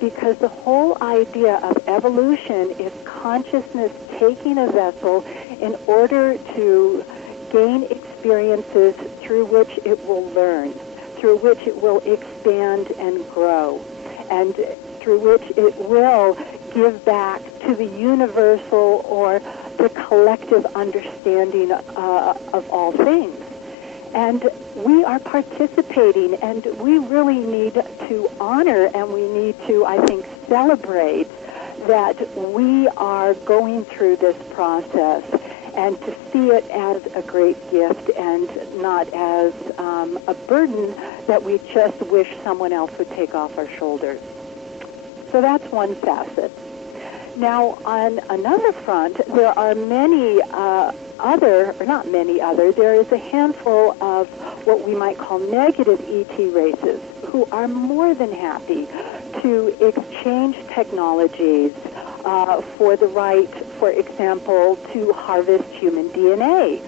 Because the whole idea of evolution is consciousness taking a vessel in order to gain experiences through which it will learn, through which it will expand and grow, and through which it will give back to the universal or the collective understanding of all things. And we are participating, and we really need to honor and we need to, I think, celebrate that we are going through this process, and to see it as a great gift and not as a burden that we just wish someone else would take off our shoulders. So that's one facet. Now, on another front, there are there is a handful of what we might call negative ET races who are more than happy to exchange technologies for the right, for example, to harvest human DNA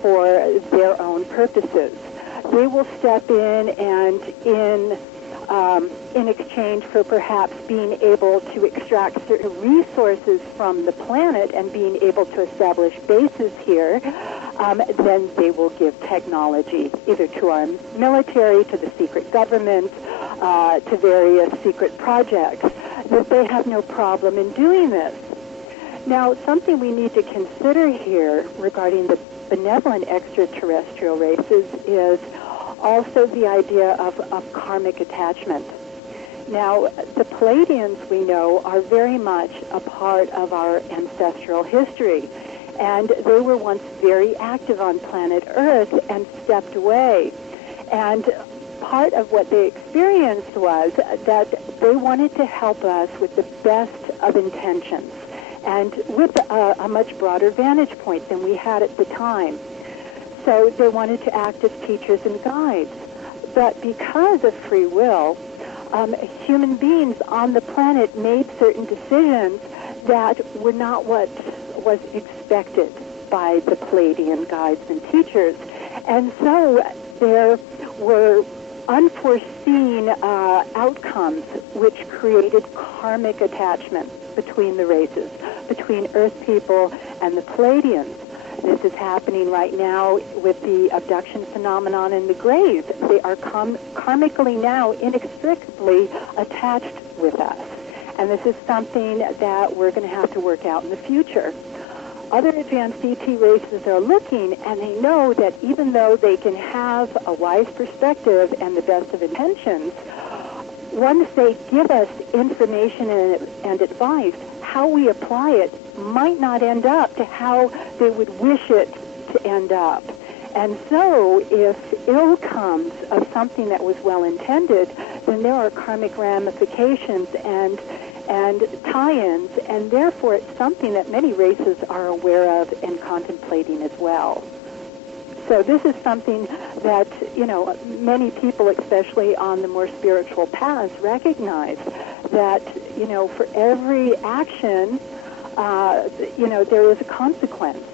for their own purposes. They will step in and in exchange for perhaps being able to extract certain resources from the planet and being able to establish bases here, then they will give technology either to our military, to the secret government, to various secret projects, that they have no problem in doing this. Now, something we need to consider here regarding the benevolent extraterrestrial races is also the idea of karmic attachment. Now, the Pleiadians, we know, are very much a part of our ancestral history, and they were once very active on planet Earth and stepped away. And part of what they experienced was that they wanted to help us with the best of intentions and with a much broader vantage point than we had at the time. So they wanted to act as teachers and guides. But because of free will, human beings on the planet made certain decisions that were not what was expected by the Pleiadian guides and teachers. And so there were unforeseen outcomes which created karmic attachment between the races, between Earth people and the Pleiadians. This is happening right now with the abduction phenomenon in the Greys. They are karmically now inextricably attached with us. And this is something that we're going to have to work out in the future. Other advanced ET races are looking, and they know that even though they can have a wise perspective and the best of intentions, once they give us information and advice, how we apply it might not end up to how they would wish it to end up. And so if ill comes of something that was well intended, then there are karmic ramifications and tie-ins, and therefore it's something that many races are aware of and contemplating as well. So this is something that, many people, especially on the more spiritual paths, recognize that, for every action, there is a consequence.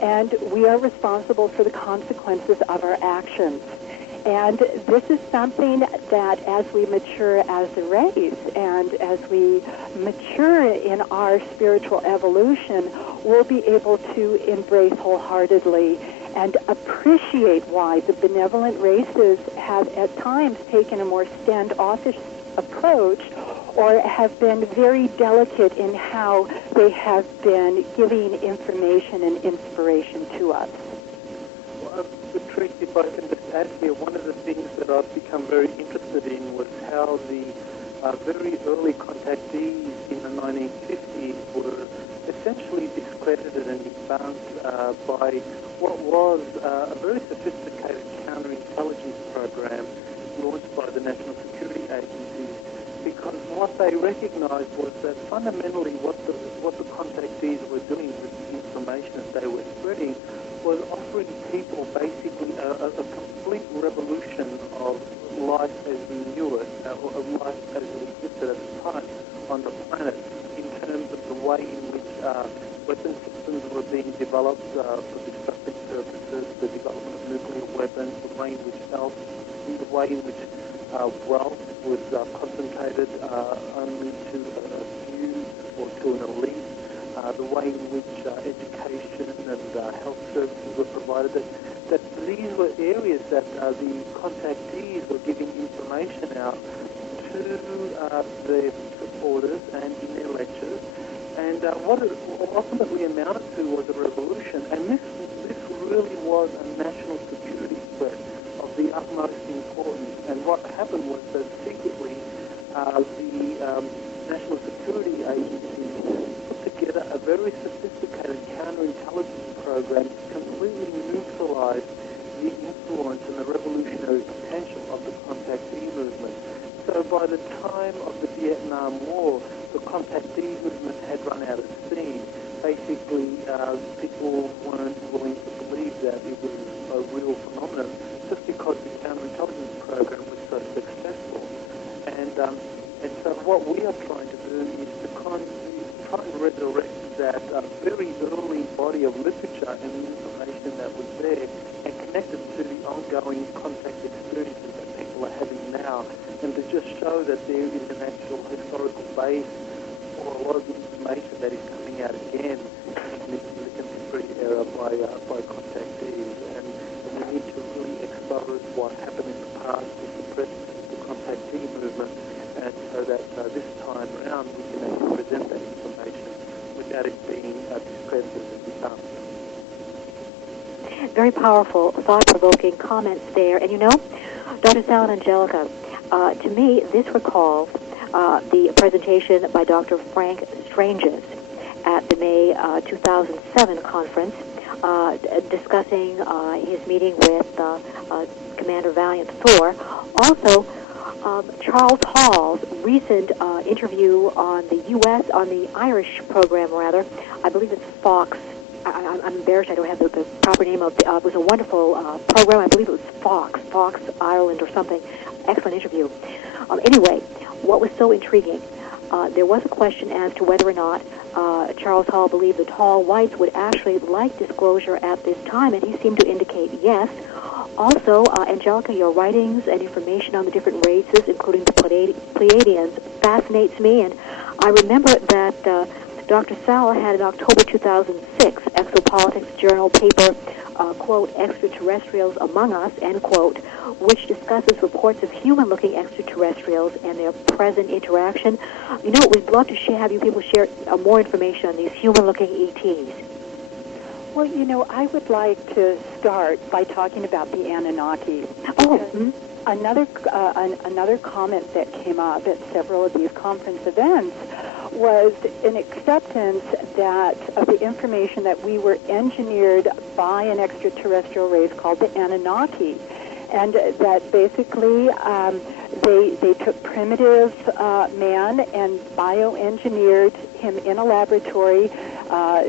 And we are responsible for the consequences of our actions. And this is something that as we mature as a race and as we mature in our spiritual evolution, we'll be able to embrace wholeheartedly and appreciate why the benevolent races have at times taken a more standoffish approach or have been very delicate in how they have been giving information and inspiration to us. Patrice, if I can just add here, one of the things that I've become very interested in was how the very early contactees in the 1950s were essentially discredited and debunked by what was a very sophisticated counterintelligence program launched by the National Security Agencies, because what they recognized was that fundamentally what the contactees were doing with the information that they were spreading was offering people basically a complete revolution of life as we knew it, or of life as it existed at the time on the planet, in terms of the way in which weapon systems were being developed for destructive purposes, the development of nuclear weapons, the way in which wealth was concentrated only to a few or to an elite, the way in which education and health services were provided, that these were areas that the contactees were giving information out to their supporters and in their lectures. And what it ultimately amounted to was a revolution. And this really was a national security threat of the utmost importance. And what happened was that secretly the National Security Agency put together a very sophisticated counterintelligence program to completely neutralize the influence and the revolutionary potential of the contactee movement. So by the time of the Vietnam War, the contactee movement had run out of steam. Basically, people weren't willing to believe that it was a real phenomenon just because the counterintelligence program was so successful. And so what we are trying to do is to try and resurrect that very early body of literature and information that was there and connect it to the ongoing contact experiences that people are having now, and to just show that there is an actual historical base for a lot of the information that is coming out again in the contemporary era by contactees. And we need to really expose what happened in the past to suppress the contactee movement, and so that this time around we can actually present that information without it being Very powerful, thought-provoking comments there. And you know, Dr. Sal and Angelica, to me, this recalls the presentation by Dr. Frank Stranges at the May 2007 conference, discussing his meeting with Commander Valiant Thor. Also, Charles Hall's recent interview on the U.S., on the Irish program, rather. I believe it's Fox. I'm embarrassed I don't have the proper name of it. It was a wonderful program. I believe it was Fox Ireland or something. Excellent interview. Anyway, what was so intriguing, there was a question as to whether or not Charles Hall believed the tall whites would actually like disclosure at this time, and he seemed to indicate yes. Also, Angelica, your writings and information on the different races, including the Pleiadians, fascinates me, and I remember that Dr. Sal had in October 2006 Exopolitics Journal paper, quote, Extraterrestrials Among Us, end quote, which discusses reports of human-looking extraterrestrials and their present interaction. You know, we'd love to have you people share more information on these human-looking ETs. Well, you know, I would like to start by talking about the Anunnaki. Oh, Another comment that came up at several of these conference events was an acceptance that of the information that we were engineered by an extraterrestrial race called the Anunnaki, and that basically they took primitive man and bioengineered him in a laboratory,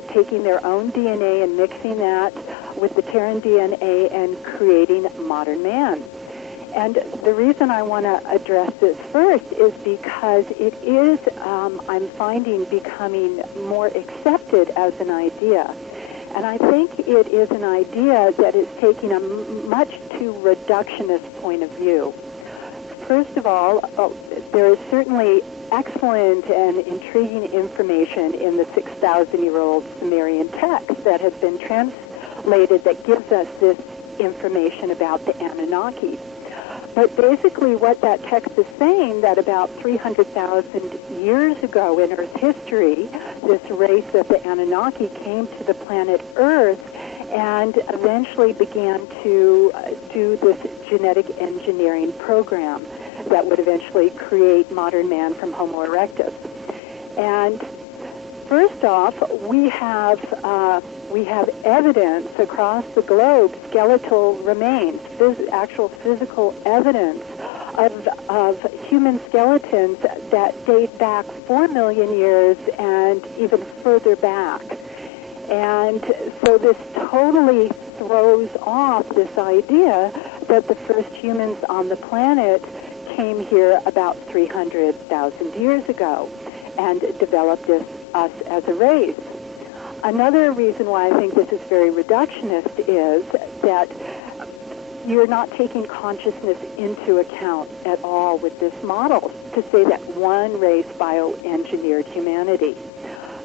taking their own DNA and mixing that with the Terran DNA and creating modern man. And the reason I want to address this first is because it is, I'm finding, becoming more accepted as an idea. And I think it is an idea that is taking a much too reductionist point of view. First of all, there is certainly excellent and intriguing information in the 6,000-year-old Sumerian text that has been translated that gives us this information about the Anunnaki. But basically what that text is saying, that about 300,000 years ago in Earth history, this race of the Anunnaki came to the planet Earth and eventually began to do this genetic engineering program that would eventually create modern man from Homo erectus. And first off, we have evidence across the globe, skeletal remains, actual physical evidence of human skeletons that date back 4 million years and even further back. And so this totally throws off this idea that the first humans on the planet came here about 300,000 years ago and developed us as a race. Another reason why I think this is very reductionist is that you're not taking consciousness into account at all with this model to say that one race bioengineered humanity.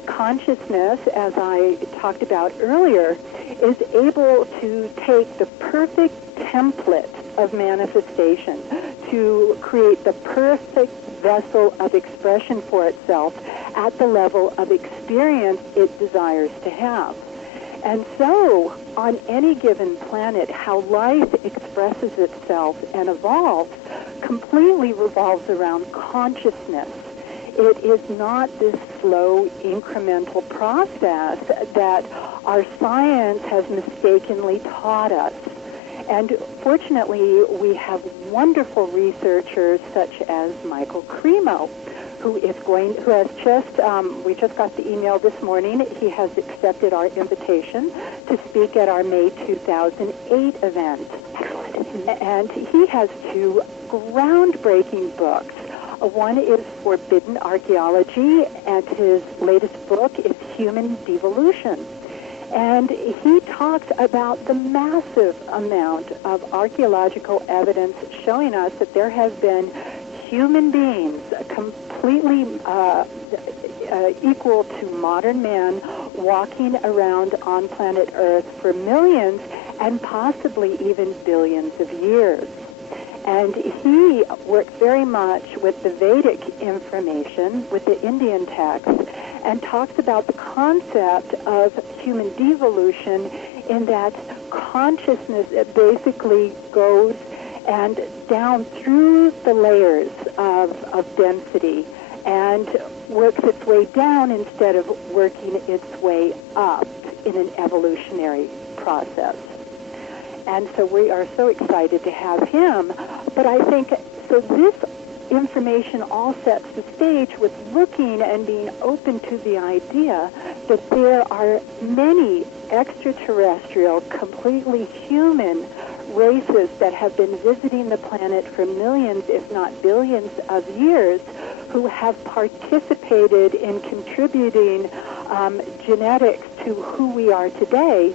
Consciousness, as I talked about earlier, is able to take the perfect template of manifestation to create the perfect vessel of expression for itself at the level of experience it desires to have. And so, on any given planet, how life expresses itself and evolves completely revolves around consciousness. It is not this slow, incremental process that our science has mistakenly taught us. And fortunately, we have wonderful researchers such as Michael Cremo, who has just, we just got the email this morning, he has accepted our invitation to speak at our May 2008 event. Excellent. And he has 2 groundbreaking books. One is Forbidden Archaeology, and his latest book is Human Devolution. And he talks about the massive amount of archaeological evidence showing us that there have been human beings completely equal to modern man walking around on planet Earth for millions and possibly even billions of years. And he worked very much with the Vedic information, with the Indian text, and talks about the concept of human devolution in that consciousness basically goes and down through the layers of density and works its way down instead of working its way up in an evolutionary process. And so we are so excited to have him. But I think, so this information all sets the stage with looking and being open to the idea that there are many extraterrestrial, completely human races that have been visiting the planet for millions, if not billions of years, who have participated in contributing genetics to who we are today,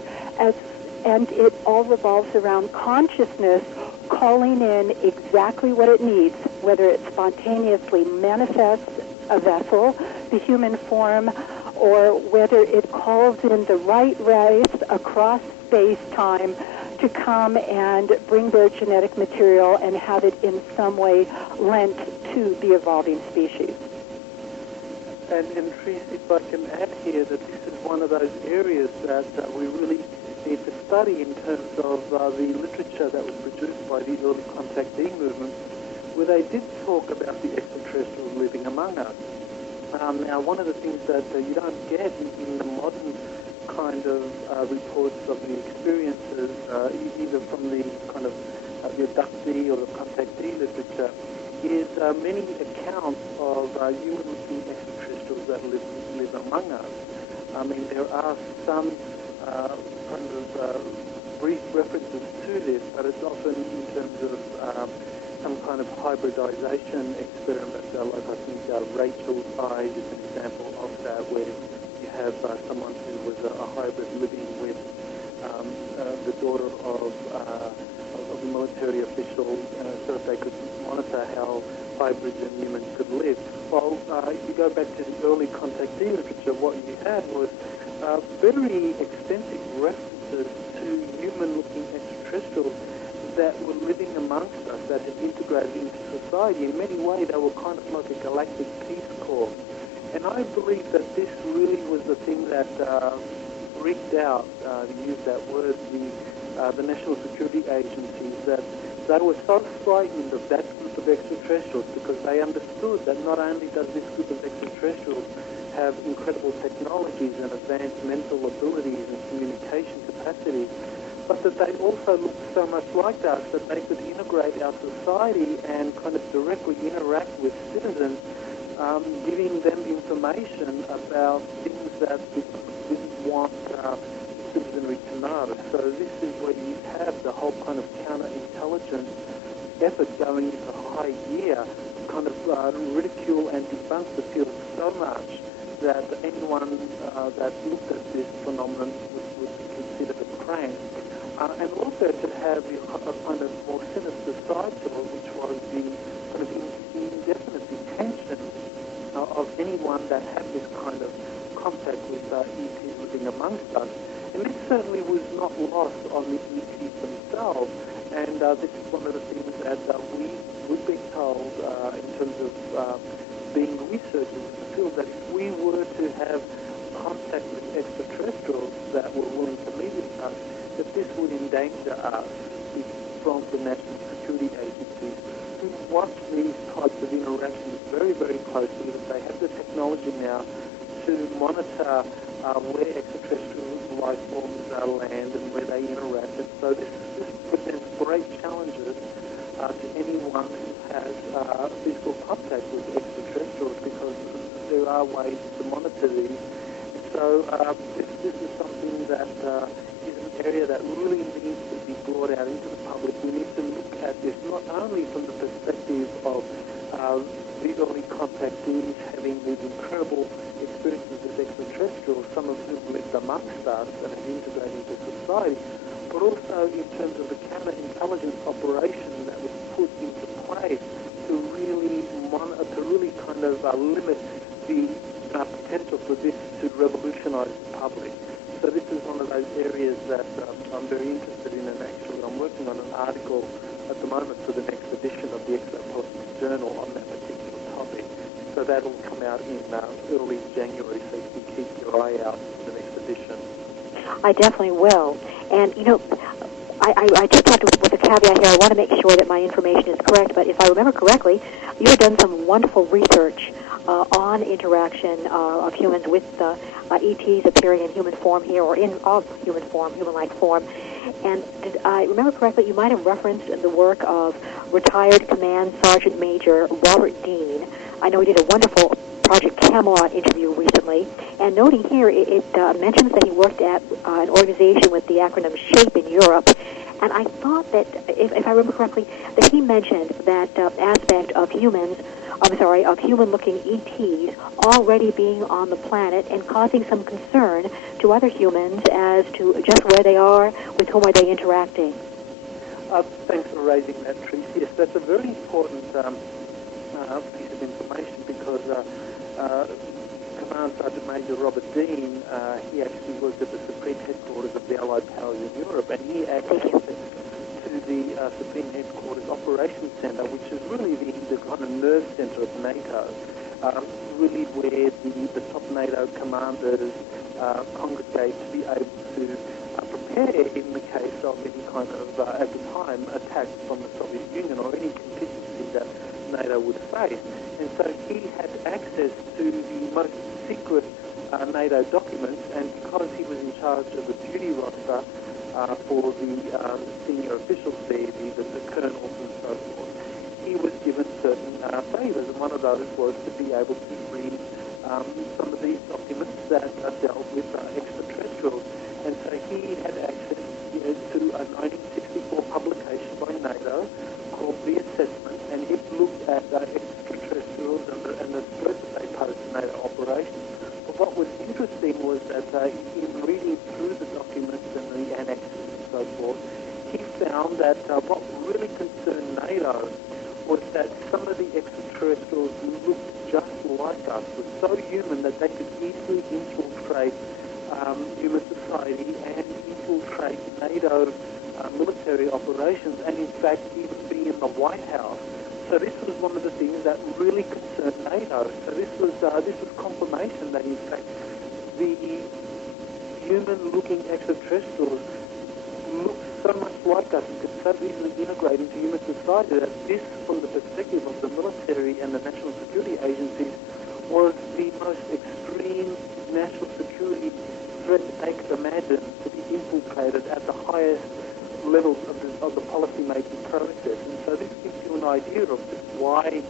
and it all revolves around consciousness calling in exactly what it needs, whether it spontaneously manifests a vessel, the human form, or whether it calls in the right race across space-time to come and bring their genetic material and have it in some way lent to the evolving species. And Trace, if I can add here that this is one of those areas that we really need to study in terms of the literature that was produced by the early contactee movement, where they did talk about the extraterrestrials living among us. Now, one of the things that you don't get in the modern kind of reports of the experiences, either from the kind of the abductee or the contactee literature, is many accounts of human-looking extraterrestrials that live among us. I mean, there are some kind of brief references to this, but it's often in terms of some kind of hybridization experiment, like I think Rachel's Eyes is an example of that, where you have someone who was a hybrid living with the daughter of a military official, so that they could monitor how hybrids and humans could live. Well, if you go back to the early contactee literature, what you had was very extensive references to human-looking extraterrestrials that were living amongst us, that had integrated into society. In many ways, they were kind of like a galactic peace corps. And I believe that this really was the thing that freaked out, to use that word, the national security agencies, that they were so frightened of that group of extraterrestrials because they understood that not only does this group of extraterrestrials have incredible technologies and advanced mental abilities and communication capacities, but that they also looked so much like us that they could integrate our society and kind of directly interact with citizens, giving them information about things that we didn't want citizenry to know. So this is where you have the whole kind of counterintelligence effort going into high gear, kind of ridicule and debunk the field so much that anyone that looked at this phenomenon would be considered a crank. And also to have a kind of more sinister side to it, which was the kind of indefinite detention of anyone that had this kind of contact with ETs living amongst us. And this certainly was not lost on the ETs themselves. And this is one of the things that we've been told in terms of being researchers in the field, that if we were to have contact with extraterrestrials that were willing to meet with us, that this would endanger us from the national security agencies, who watch these types of interactions very, very closely, that they have the technology now to monitor where extraterrestrial life forms land and where they interact. And so this presents great challenges to anyone who has physical contact with extraterrestrials, because there are ways to monitor these. And so this is something that is an area that really needs to be brought out into the public. We need to look at this not only from the perspective of the early contactees having these incredible experiences with extraterrestrials, some of whom lived amongst us and have integrated into society, but also in terms of the counterintelligence operation that was put into place to really kind of limit the potential for this to revolutionize the public. So this is one of those areas that I'm very interested in, and actually I'm working on an article at the moment for the next edition of the Exopolitics Journal on that particular topic. So that'll come out in early January, so you can keep your eye out for the next edition. I definitely will. And, I just have to, with a caveat here, I want to make sure that my information is correct, but if I remember correctly, you have done some wonderful research on interaction of humans with ETs appearing in human form here, or of human form, human-like form. And did I remember correctly, you might have referenced the work of retired Command Sergeant Major Robert Dean. I know he did a wonderful Project Camelot interview recently, and noting here, it mentions that he worked at an organization with the acronym SHAPE in Europe, and I thought that, if I remember correctly, that he mentioned that aspect of of human-looking ETs already being on the planet and causing some concern to other humans as to just where they are, with whom are they interacting. Thanks for raising that, Trish. Yes, that's a very important piece of information because Command Sergeant Major Robert Dean, he actually worked at the Supreme Headquarters of the Allied Powers in Europe, and he accessed to the Supreme Headquarters Operations Centre, which is really the kind of nerve centre of NATO, really where the top NATO commanders congregate to be able to prepare in the case of any kind of, at the time, attack from the Soviet Union or any contingency that NATO would face. And so he had access to the most secret NATO documents, and because he was in charge of the duty roster for the senior officials there, the colonels and so forth, he was given certain favours, and one of those was to be able to read some of these documents that dealt with extraterrestrials. And so he had access to a 1964 publication by NATO called The Assessment, and it looked at extraterrestrials and the threat that they posed to NATO operations. But what was interesting was that in reading through the documents and the annexes and so forth, he found that what really concerned NATO was that some of the extraterrestrials looked just like us, were so human that they could easily infiltrate human society and infiltrate NATO military operations, and in fact even be in the White House. So this was one of the things that really concerned NATO. So this was confirmation that in fact the human-looking extraterrestrials looked so much like us and could so easily integrate into human society that this, from the perspective of the military and the national security agencies, was the most extreme national security threat they could imagine to be infiltrated at the highest levels of the policy-making process. And so this gives you an idea of just why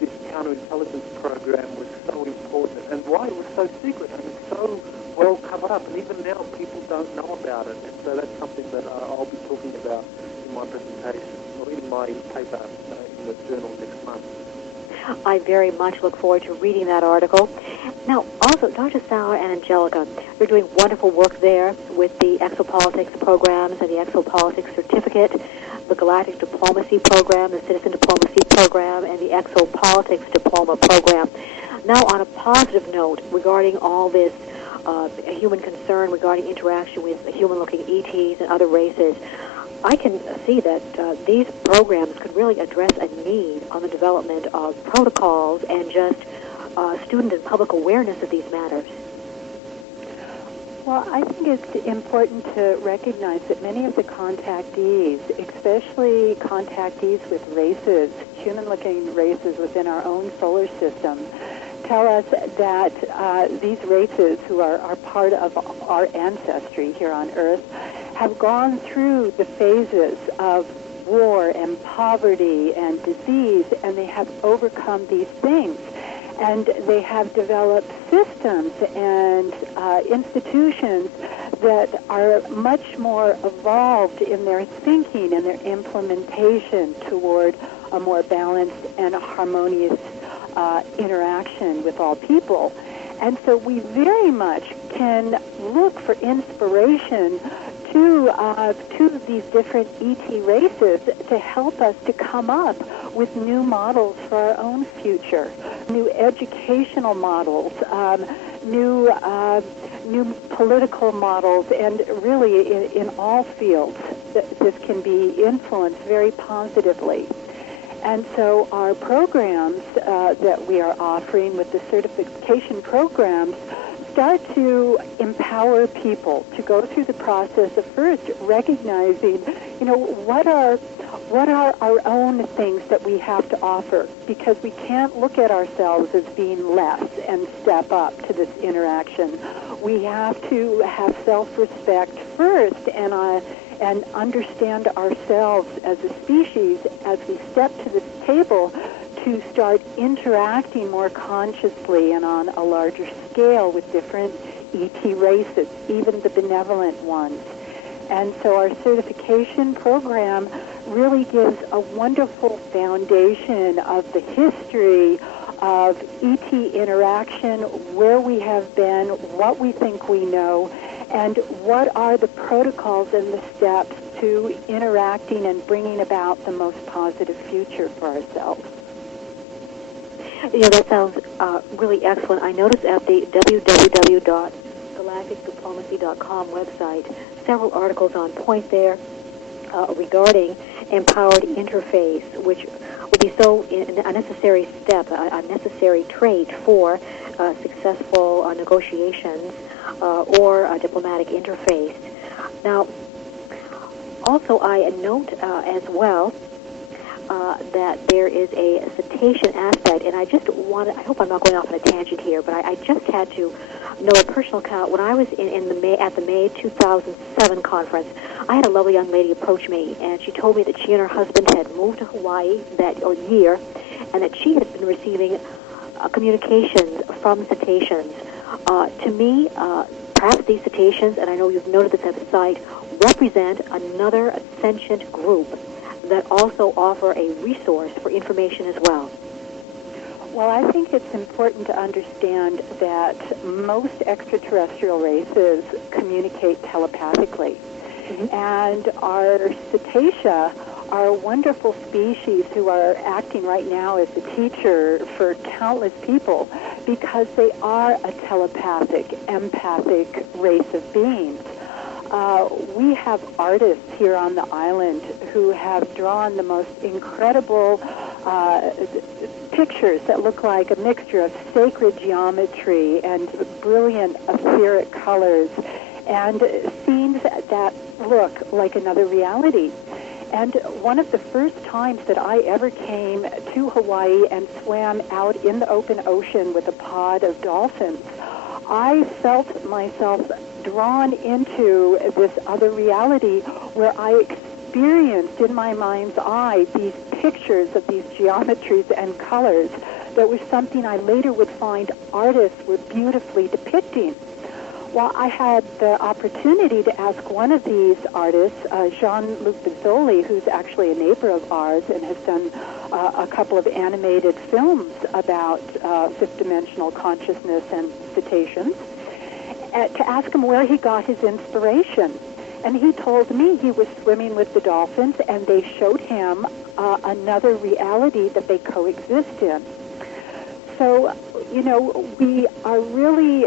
this counterintelligence program was so important and why it was so secret and it's so well covered up. And even now, people don't know about it. And so that's something that I'll be talking about in my presentation or in my paper in the journal next month. I very much look forward to reading that article. Now, also, Dr. Sauer and Angelica, you're doing wonderful work there with the exopolitics programs and the exopolitics certificate, the Galactic Diplomacy Program, the Citizen Diplomacy Program, and the Exopolitics Diploma Program. Now, on a positive note regarding all this human concern regarding interaction with human-looking ETs and other races, I can see that these programs could really address a need on the development of protocols and just student and public awareness of these matters. Well, I think it's important to recognize that many of the contactees, especially contactees with races, human-looking races within our own solar system, tell us that these races, who are part of our ancestry here on Earth, have gone through the phases of war and poverty and disease, and they have overcome these things. And they have developed systems and institutions that are much more evolved in their thinking and their implementation toward a more balanced and harmonious interaction with all people. And so we very much can look for inspiration to these different ET races to help us to come up with new models for our own future, new educational models, new political models, and really in all fields this can be influenced very positively. And so our programs that we are offering with the certification programs start to empower people to go through the process of first recognizing, what are our own things that we have to offer, because we can't look at ourselves as being less and step up to this interaction. We have to have self-respect first and understand ourselves as a species as we step to this table to start interacting more consciously and on a larger scale with different ET races, even the benevolent ones. And so our certification program really gives a wonderful foundation of the history of ET interaction, where we have been, what we think we know, and what are the protocols and the steps to interacting and bringing about the most positive future for ourselves. That sounds really excellent. I noticed at the www.galacticdiplomacy.com website several articles on point there regarding empowered interface, which would be so a necessary step, a necessary trait for successful negotiations or a diplomatic interface. Now, also I note as well that there is a cetacean aspect, and I hope I'm not going off on a tangent here, but I just had to know a personal account. When I was at the May 2007 conference, I had a lovely young lady approach me, and she told me that she and her husband had moved to Hawaii that year, and that she had been receiving communications from cetaceans. To me, perhaps these cetaceans, and I know you've noted this at the site, represent another sentient group that also offer a resource for information as well. Well, I think it's important to understand that most extraterrestrial races communicate telepathically. Mm-hmm. And our cetacea are a wonderful species who are acting right now as a teacher for countless people, because they are a telepathic, empathic race of beings. We have artists here on the island who have drawn the most incredible pictures that look like a mixture of sacred geometry and brilliant etheric colors and scenes that look like another reality. And one of the first times that I ever came to Hawaii and swam out in the open ocean with a pod of dolphins, I felt myself drawn into this other reality where I experienced in my mind's eye these pictures of these geometries and colors that was something I later would find artists were beautifully depicting. Well, I had the opportunity to ask one of these artists, Jean-Luc Bezzoli, who's actually a neighbor of ours and has done a couple of animated films about fifth-dimensional consciousness and cetaceans, to ask him where he got his inspiration. And he told me he was swimming with the dolphins, and they showed him another reality that they coexist in. So, we are really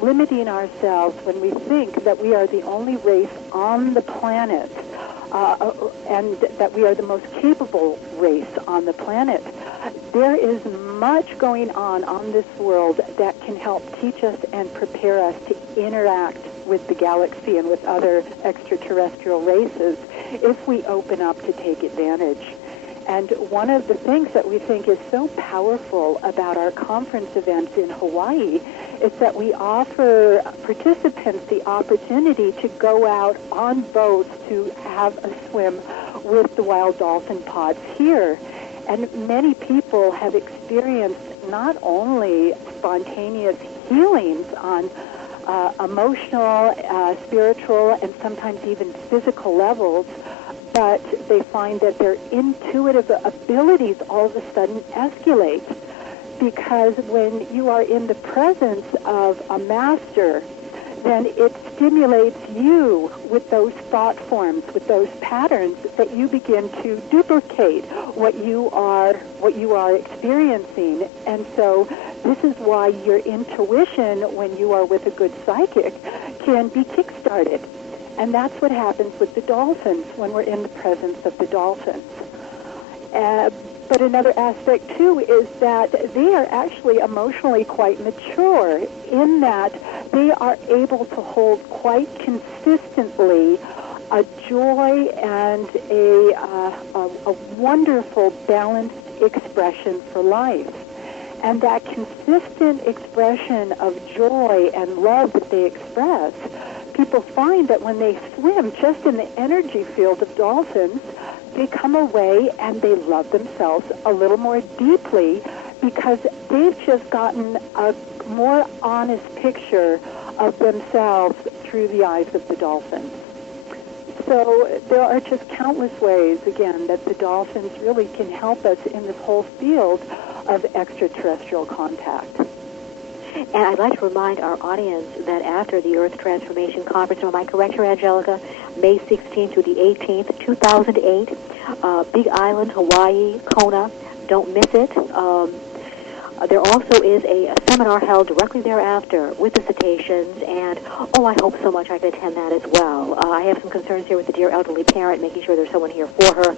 limiting ourselves when we think that we are the only race on the planet and that we are the most capable race on the planet. There is much going on this world that can help teach us and prepare us to interact with the galaxy and with other extraterrestrial races if we open up to take advantage. And one of the things that we think is so powerful about our conference events in Hawaii is that we offer participants the opportunity to go out on boats to have a swim with the wild dolphin pods here. And many people have experienced not only spontaneous healings on emotional, spiritual, and sometimes even physical levels, but they find that their intuitive abilities all of a sudden escalate, because when you are in the presence of a master, then it stimulates you with those thought forms, with those patterns, that you begin to duplicate what you are experiencing. And so this is why your intuition, when you are with a good psychic, can be kick-started. And that's what happens with the dolphins when we're in the presence of the dolphins. But another aspect, too, is that they are actually emotionally quite mature in that they are able to hold quite consistently a joy and a wonderful, balanced expression for life. And that consistent expression of joy and love that they express, people find that when they swim just in the energy field of dolphins, they come away and they love themselves a little more deeply because they've just gotten a more honest picture of themselves through the eyes of the dolphins. So there are just countless ways, again, that the dolphins really can help us in this whole field of extraterrestrial contact. And I'd like to remind our audience that after the Earth Transformation Conference, am I correct here, Angelica? May 16th through the 18th, 2008, Big Island, Hawaii, Kona. Don't miss it. There also is a seminar held directly thereafter with the cetaceans, and I hope so much I can attend that as well. I have some concerns here with the dear elderly parent, making sure there's someone here for her,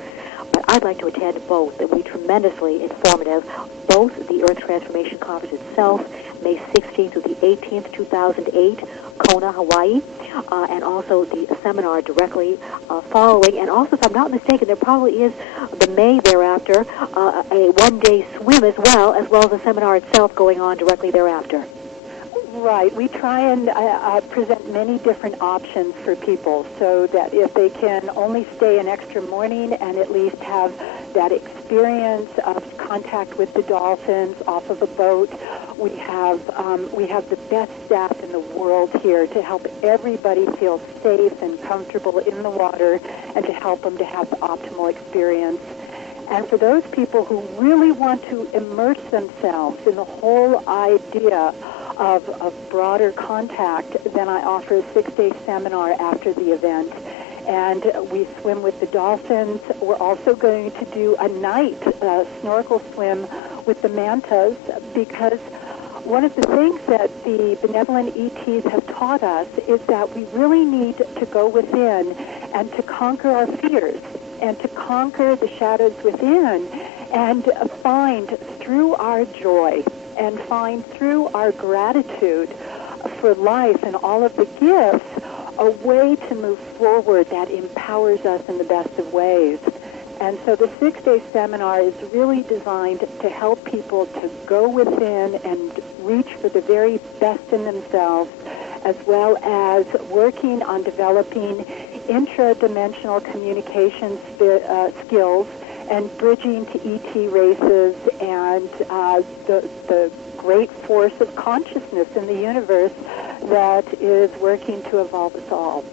but I'd like to attend both. It will be tremendously informative. Both the Earth Transformation Conference itself, May 16th through the 18th, 2008, Kona, Hawaii, and also the seminar directly following. And also, if I'm not mistaken, there probably is the May thereafter, a one-day swim as well as the seminar itself going on directly thereafter. Right. We try and present many different options for people so that if they can only stay an extra morning and at least have that experience of contact with the dolphins off of a boat, we have the best staff in the world here to help everybody feel safe and comfortable in the water and to help them to have the optimal experience. And for those people who really want to immerse themselves in the whole idea of broader contact, then I offer a 6-day seminar after the event. And we swim with the dolphins. We're also going to do a night snorkel swim with the mantas, because one of the things that the benevolent ETs have taught us is that we really need to go within and to conquer our fears and to conquer the shadows within and find through our joy and find through our gratitude for life and all of the gifts a way to move forward that empowers us in the best of ways. And so the 6-day seminar is really designed to help people to go within and reach for the very best in themselves, as well as working on developing intra-dimensional communication skills and bridging to ET races and the great force of consciousness in the universe that is working to evolve us all.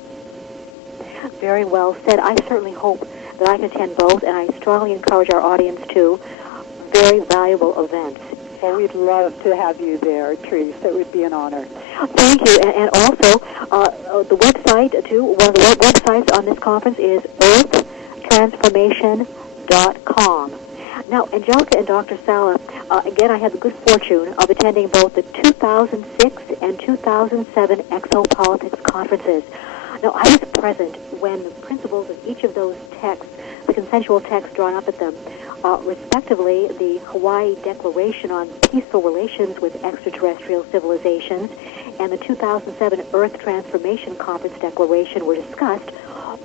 Very well said. I certainly hope that I can attend both, and I strongly encourage our audience to. Very valuable events. Well, we'd love to have you there, Therese. It would be an honor. Thank you. And also, the website, too, one of the websites on this conference is earthtransformation.com. Now, Angelica and Dr. Sala, again, I had the good fortune of attending both the 2006 and 2007 Exopolitics conferences. Now, I was present when the principles of each of those texts, the consensual texts drawn up at them, respectively, the Hawaii Declaration on Peaceful Relations with Extraterrestrial Civilizations and the 2007 Earth Transformation Conference Declaration were discussed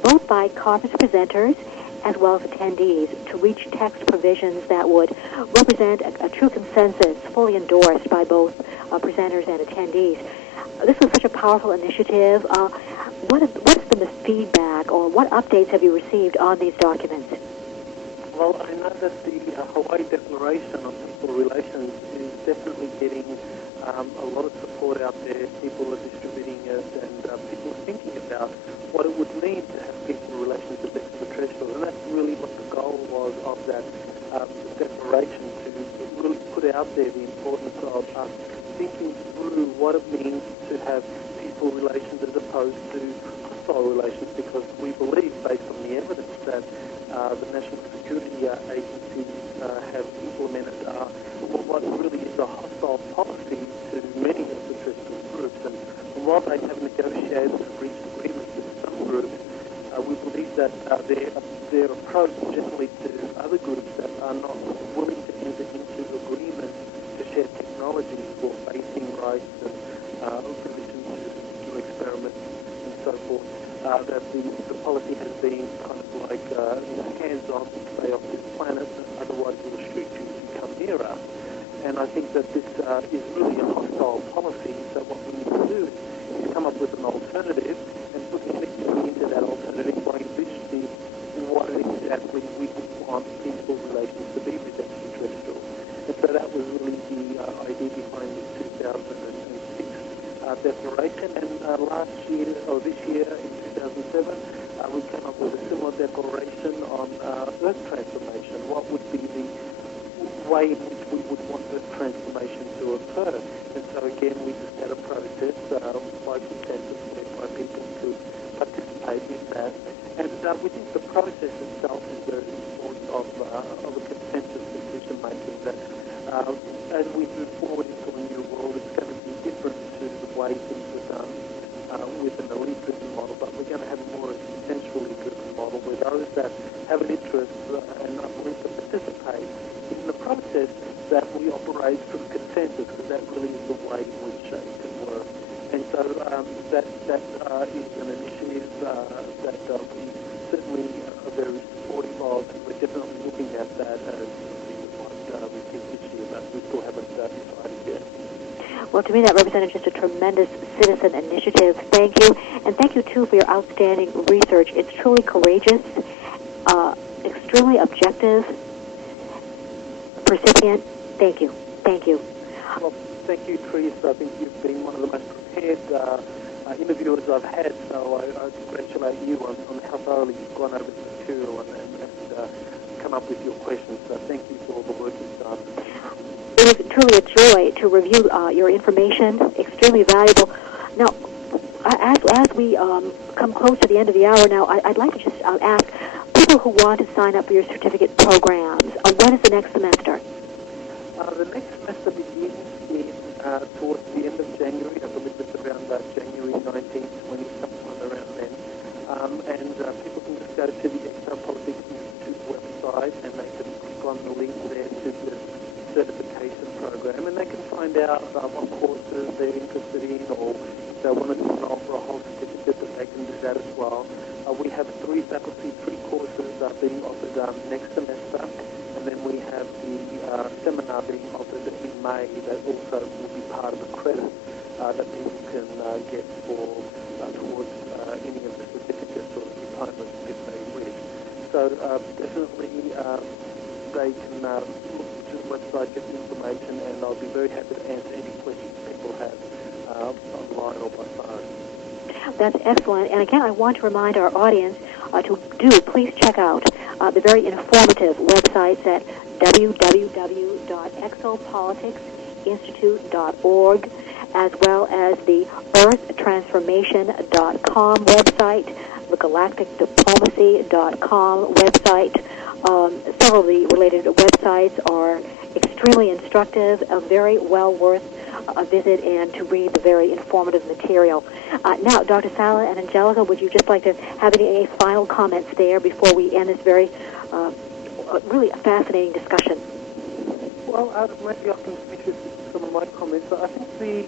both by conference presenters as well as attendees to reach text provisions that would represent a true consensus fully endorsed by both presenters and attendees. This was such a powerful initiative. What's the feedback, or what updates have you received on these documents? Well, I know that the Hawaii Declaration on Peaceful Relations is definitely getting a lot of support out there. People are distributing it, and people are thinking about what it would mean to have peaceful relations with extraterrestrials. And that's really what the goal was of that declaration, to really put out there the importance of us thinking through what it means to have peaceful relations as opposed to hostile relations, because we believe, based on the evidence, that the national security agencies have implemented what really is a hostile policy to many extraterrestrial groups. And while they have negotiated and reached agreements with some groups, we believe that their approach generally to other groups that are not willing to enter into agreements to share technology for basing rights and permission to experiment and so forth, that the policy has been kind of like hands-off, stay off this planet, otherwise we'll shoot you if you come near us. And I think that this is really a hostile policy, so what we need to do is come up with an alternative and put energy into that alternative by envisioning what exactly we would want peaceful relations to be with extraterrestrials. And so that was really the idea behind the 2006 declaration. And last year, or this year in 2007, we came up with a similar declaration on Earth transformation. What would be the way in which we would want Earth transformation to occur? And so again, we just had a process by consensus whereby people could participate in that. And we think the process itself is very important of a consensus decision making, that as we move forward into a new world, it's going to be different to the way things were done with an elite-driven model, but we're going to have more of a consensually driven model where those that have an interest and are willing to participate in the process, that we operate from consensus, because that really is the way in which it can work. And so that is an initiative that we certainly are very supportive of, and we're definitely looking at that as what we think this year, but we still haven't decided yet. Well, to me, that represented just a tremendous citizen initiative. Thank you. And thank you, too, for your outstanding research. It's truly courageous, extremely objective, percipient. Thank you. Thank you. Well, thank you, Teresa. I think you've been one of the most prepared interviewers I've had, so I congratulate you on how thoroughly you've gone over the material and come up with your questions. So thank you for all the work you've done. It was truly a joy to review your information, extremely valuable. Now, as we come close to the end of the hour now, I'd like to just ask people who want to sign up for your certificate programs, when is the next semester? The next semester begins towards the end of January. I believe it's around January 19th, 20, sometime around then. And people can just go to the Exopolitics Institute website and they can click on the link there to the certification program, and they can find out what courses they're interested in, or if they want to enroll for a whole certificate, that they can do that as well. We have three courses being offered next semester, and then we have the seminar being offered in May that also will be part of the credit that people can get for towards any of the certificates or diplomas if they wish. So definitely they can look to the website, get the information, and I'll be very happy to answer any questions people have online or by phone. That's excellent. And again, I want to remind our audience please check out the very informative websites at www.exopoliticsinstitute.org, as well as the earthtransformation.com website, the galacticdiplomacy.com website. Several of the related websites are extremely instructive, very well worth a visit and to read the very informative material. Now, Dr. Sala and Angelica, would you just like to have any final comments there before we end this very, really fascinating discussion? Well, maybe I can finish with some of my comments. I think the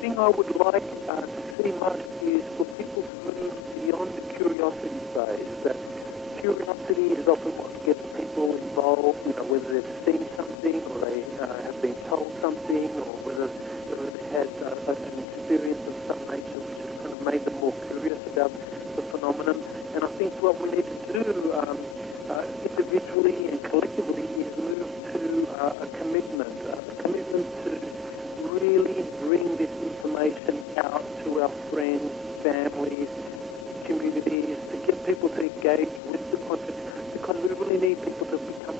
thing I would like to see most is for people to move beyond the curiosity phase. That curiosity is often what gets people involved, whether they've seen something or they have been told something, or whether they've had an experience of some nature which has kind of made them more curious about the phenomenon. And I think what we need to do individually and collectively is move to a commitment to really bring this information out to our friends, families, communities, to get people to engage with the concept, because we really need people to become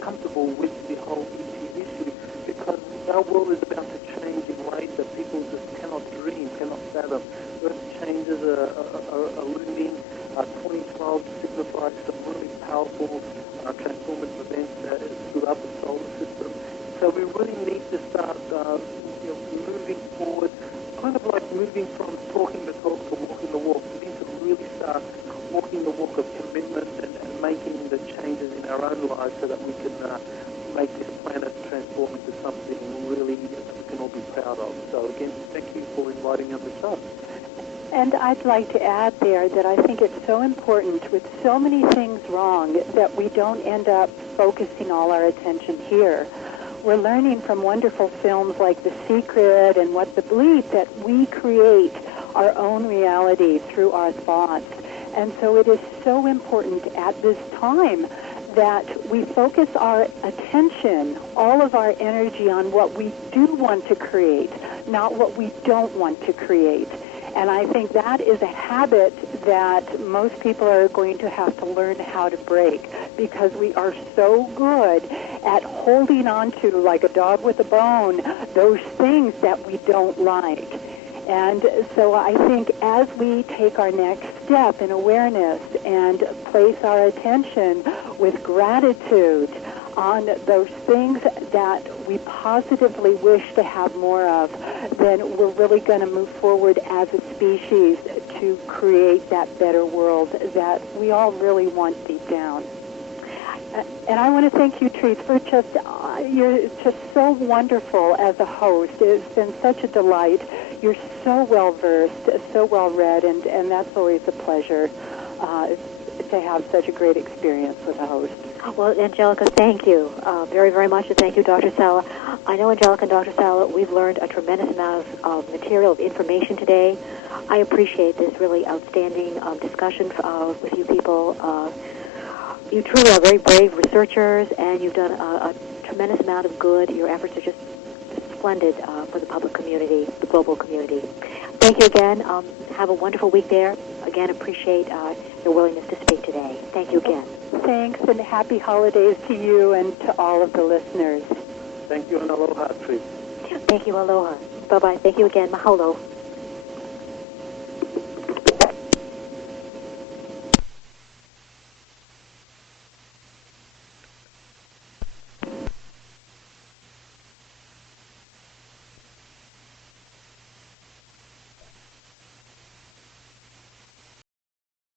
comfortable with the whole ET issue, because our world is about to change in ways that people just cannot dream, cannot fathom. Earth changes are looming. 2012 signifies some really powerful transformative events throughout the solar system. So we really need to start moving forward, kind of like moving from talking the talk to walking the walk. We need to really start walking the walk of lives so that we can make this planet transform into something really that we can all be proud of. So again, thank you for inviting me on the show. And I'd like to add there that I think it's so important with so many things wrong that we don't end up focusing all our attention here. We're learning from wonderful films like The Secret and What the Belief that we create our own reality through our thoughts. And so it is so important at this time that we focus our attention, all of our energy on what we do want to create, not what we don't want to create. And I think that is a habit that most people are going to have to learn how to break, because we are so good at holding on to, like a dog with a bone, those things that we don't like. And so I think as we take our next step in awareness and place our attention with gratitude on those things that we positively wish to have more of, then we're really going to move forward as a species to create that better world that we all really want deep down. And I want to thank you, Therese, for you're just so wonderful as a host. It's been such a delight. You're so well-versed, so well-read, and that's always a pleasure to have such a great experience with a host. Well, Angelica, thank you very, very much, and thank you, Dr. Sala. I know, Angelica and Dr. Sala, we've learned a tremendous amount of material, of information today. I appreciate this really outstanding discussion with you people. You truly are very brave researchers, and you've done a tremendous amount of good. Your efforts are just splendid for the public community, the global community. Thank you again. Have a wonderful week there. Again, appreciate your willingness to speak today. Thank you again. Thanks, and happy holidays to you and to all of the listeners. Thank you, and aloha, Therese. Thank you, aloha. Bye-bye. Thank you again. Mahalo.